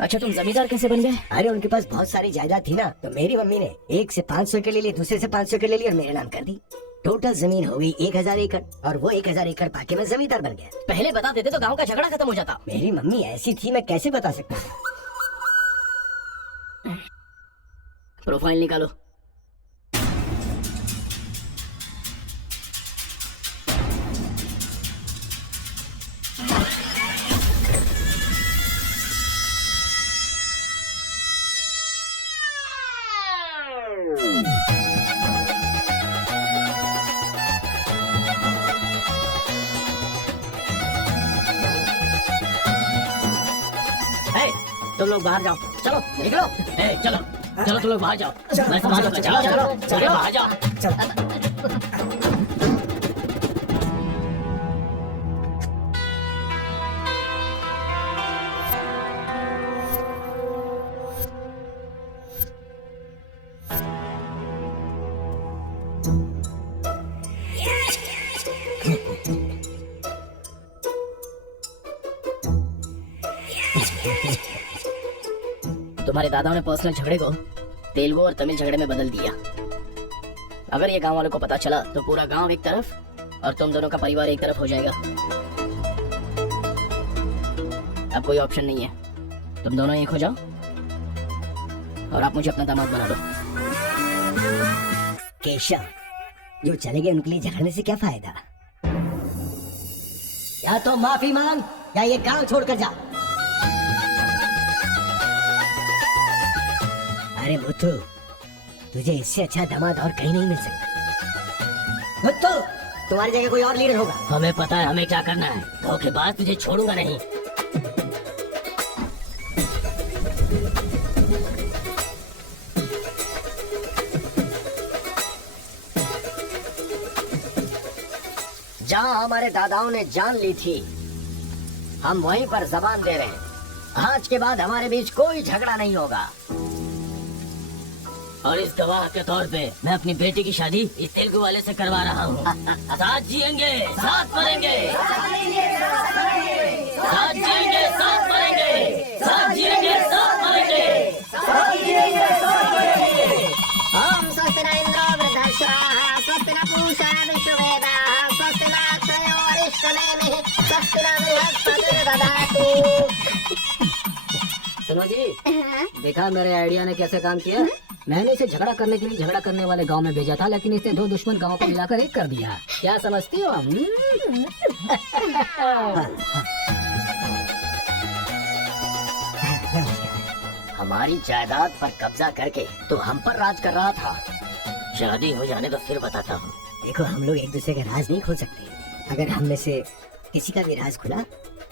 अच्छा, तुम जमींदार कैसे बन गए? अरे उनके पास बहुत सारी जायदाद थी ना, तो मेरी मम्मी ने एक से 500 के ले ली, दूसरे से 500 के ले ली और मेरे नाम कर दी। टोटल जमीन हो गई 1000 एकड़ और वो 1000 एकड़ पाके मैं जमींदार बन गया। पहले बता देते तो गांव का झगड़ा खत्म हो जाता। मेरी मम्मी ऐसी थी, मैं कैसे बता सकता हूँ। प्रोफाइल निकालो। तुम लोग बाहर जाओ, चलो निकलो। चलो चलो, तुम लोग बाहर जाओ, मैं संभालूंगा। चलो चलो चलो, बाहर जाओ। तुम्हारे दादाओं ने पर्सनल झगड़े को तेलुगु और तमिल झगड़े में बदल दिया। अगर ये गांव वालों को पता चला तो पूरा गांव एक तरफ और तुम दोनों का परिवार एक तरफ हो जाएगा। अब कोई ऑप्शन नहीं है, तुम दोनों एक हो जाओ और आप मुझे अपना दामाद बना दो। केशव, जो चले गए उनके लिए झगड़ने से क्या फायदा। या तो माफी मांग या ये गांव छोड़कर जा। अरे मुत्तू, तुझे इससे अच्छा दामाद और कहीं नहीं मिल सकता। मुत्तू, तुम्हारी जगह कोई और लीडर होगा। हमें पता है हमें क्या करना है। धोखेबाज, तुझे छोड़ूंगा नहीं। जहाँ हमारे दादाओं ने जान ली थी, हम वहीं पर जबान दे रहे हैं। आज के बाद हमारे बीच कोई झगड़ा नहीं होगा। और इस गवाह के तौर पे मैं अपनी बेटी की शादी इस तेलुगु वाले से करवा रहा हूँ। साथ जिएंगे, साथ मरेंगे, साथ जिएंगे, साथ मरेंगे, साथ जिएंगे, साथ मरेंगे, साथ जिएंगे, साथ मरेंगे। ओम स्वस्ति न इंद्रो वृद्धश्रवाः स्वस्ति न पूषा विश्ववेदाः स्वस्ति न अक्षयो अरिष्टनेमिः स्वस्ति न बृहस्पतिर्दधातु। सुनो जी, देखा मेरे आइडिया ने कैसे काम किया? मैंने इसे झगड़ा करने के लिए झगड़ा करने वाले गांव में भेजा था, लेकिन इसने दो दुश्मन गांवों को मिलाकर एक कर दिया। क्या समझती हो हम? हमारी जायदाद पर कब्जा करके तो हम पर राज कर रहा था। शादी हो जाने तो फिर बताता हूँ। देखो, हम लोग एक दूसरे का राज नहीं खोल सकते। अगर हम में से किसी का भी राज खुला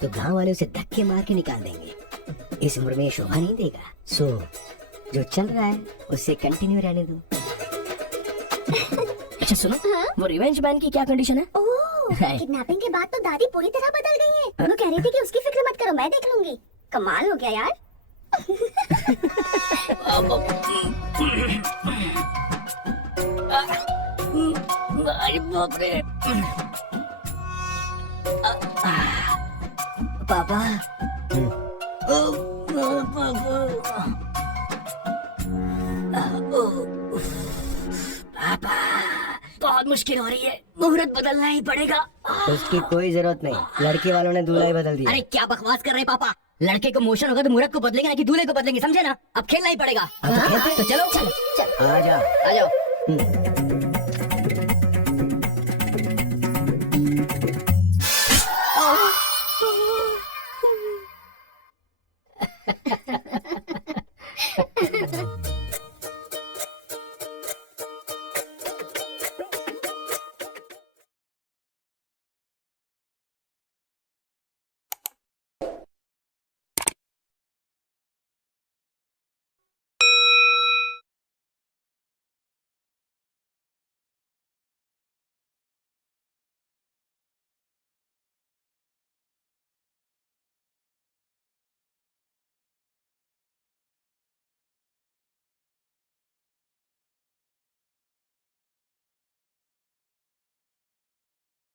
तो गांव वाले उसे धक्के मार के निकाल देंगे। इस उम्र में ये शोभा नहीं देगा। सो जो चल रहा है उसे कंटिन्यू रहने दो। अच्छा सुनो, वो रिवेंज मैन की क्या कंडीशन है? ओह, किडनैपिंग के बाद तो दादी पूरी तरह बदल गई है। वो कह रही थी कि उसकी फिक्र मत करो, मैं देख लूंगी। कमाल हो गया यार। अरे बाप रे। पापा, बहुत मुश्किल हो रही है, मुहूर्त बदलना ही पड़ेगा। उसकी कोई जरूरत नहीं। लड़के वालों ने दूल्हा ही बदल दिया। अरे क्या बकवास कर रहे हैं पापा? लड़के को मोशन होगा तो मुहूर्त को बदलेंगे ना कि दूल्हे को बदलेंगे, समझे ना? अब खेलना ही पड़ेगा। तो चलो चलो आ जा। आ जाओ।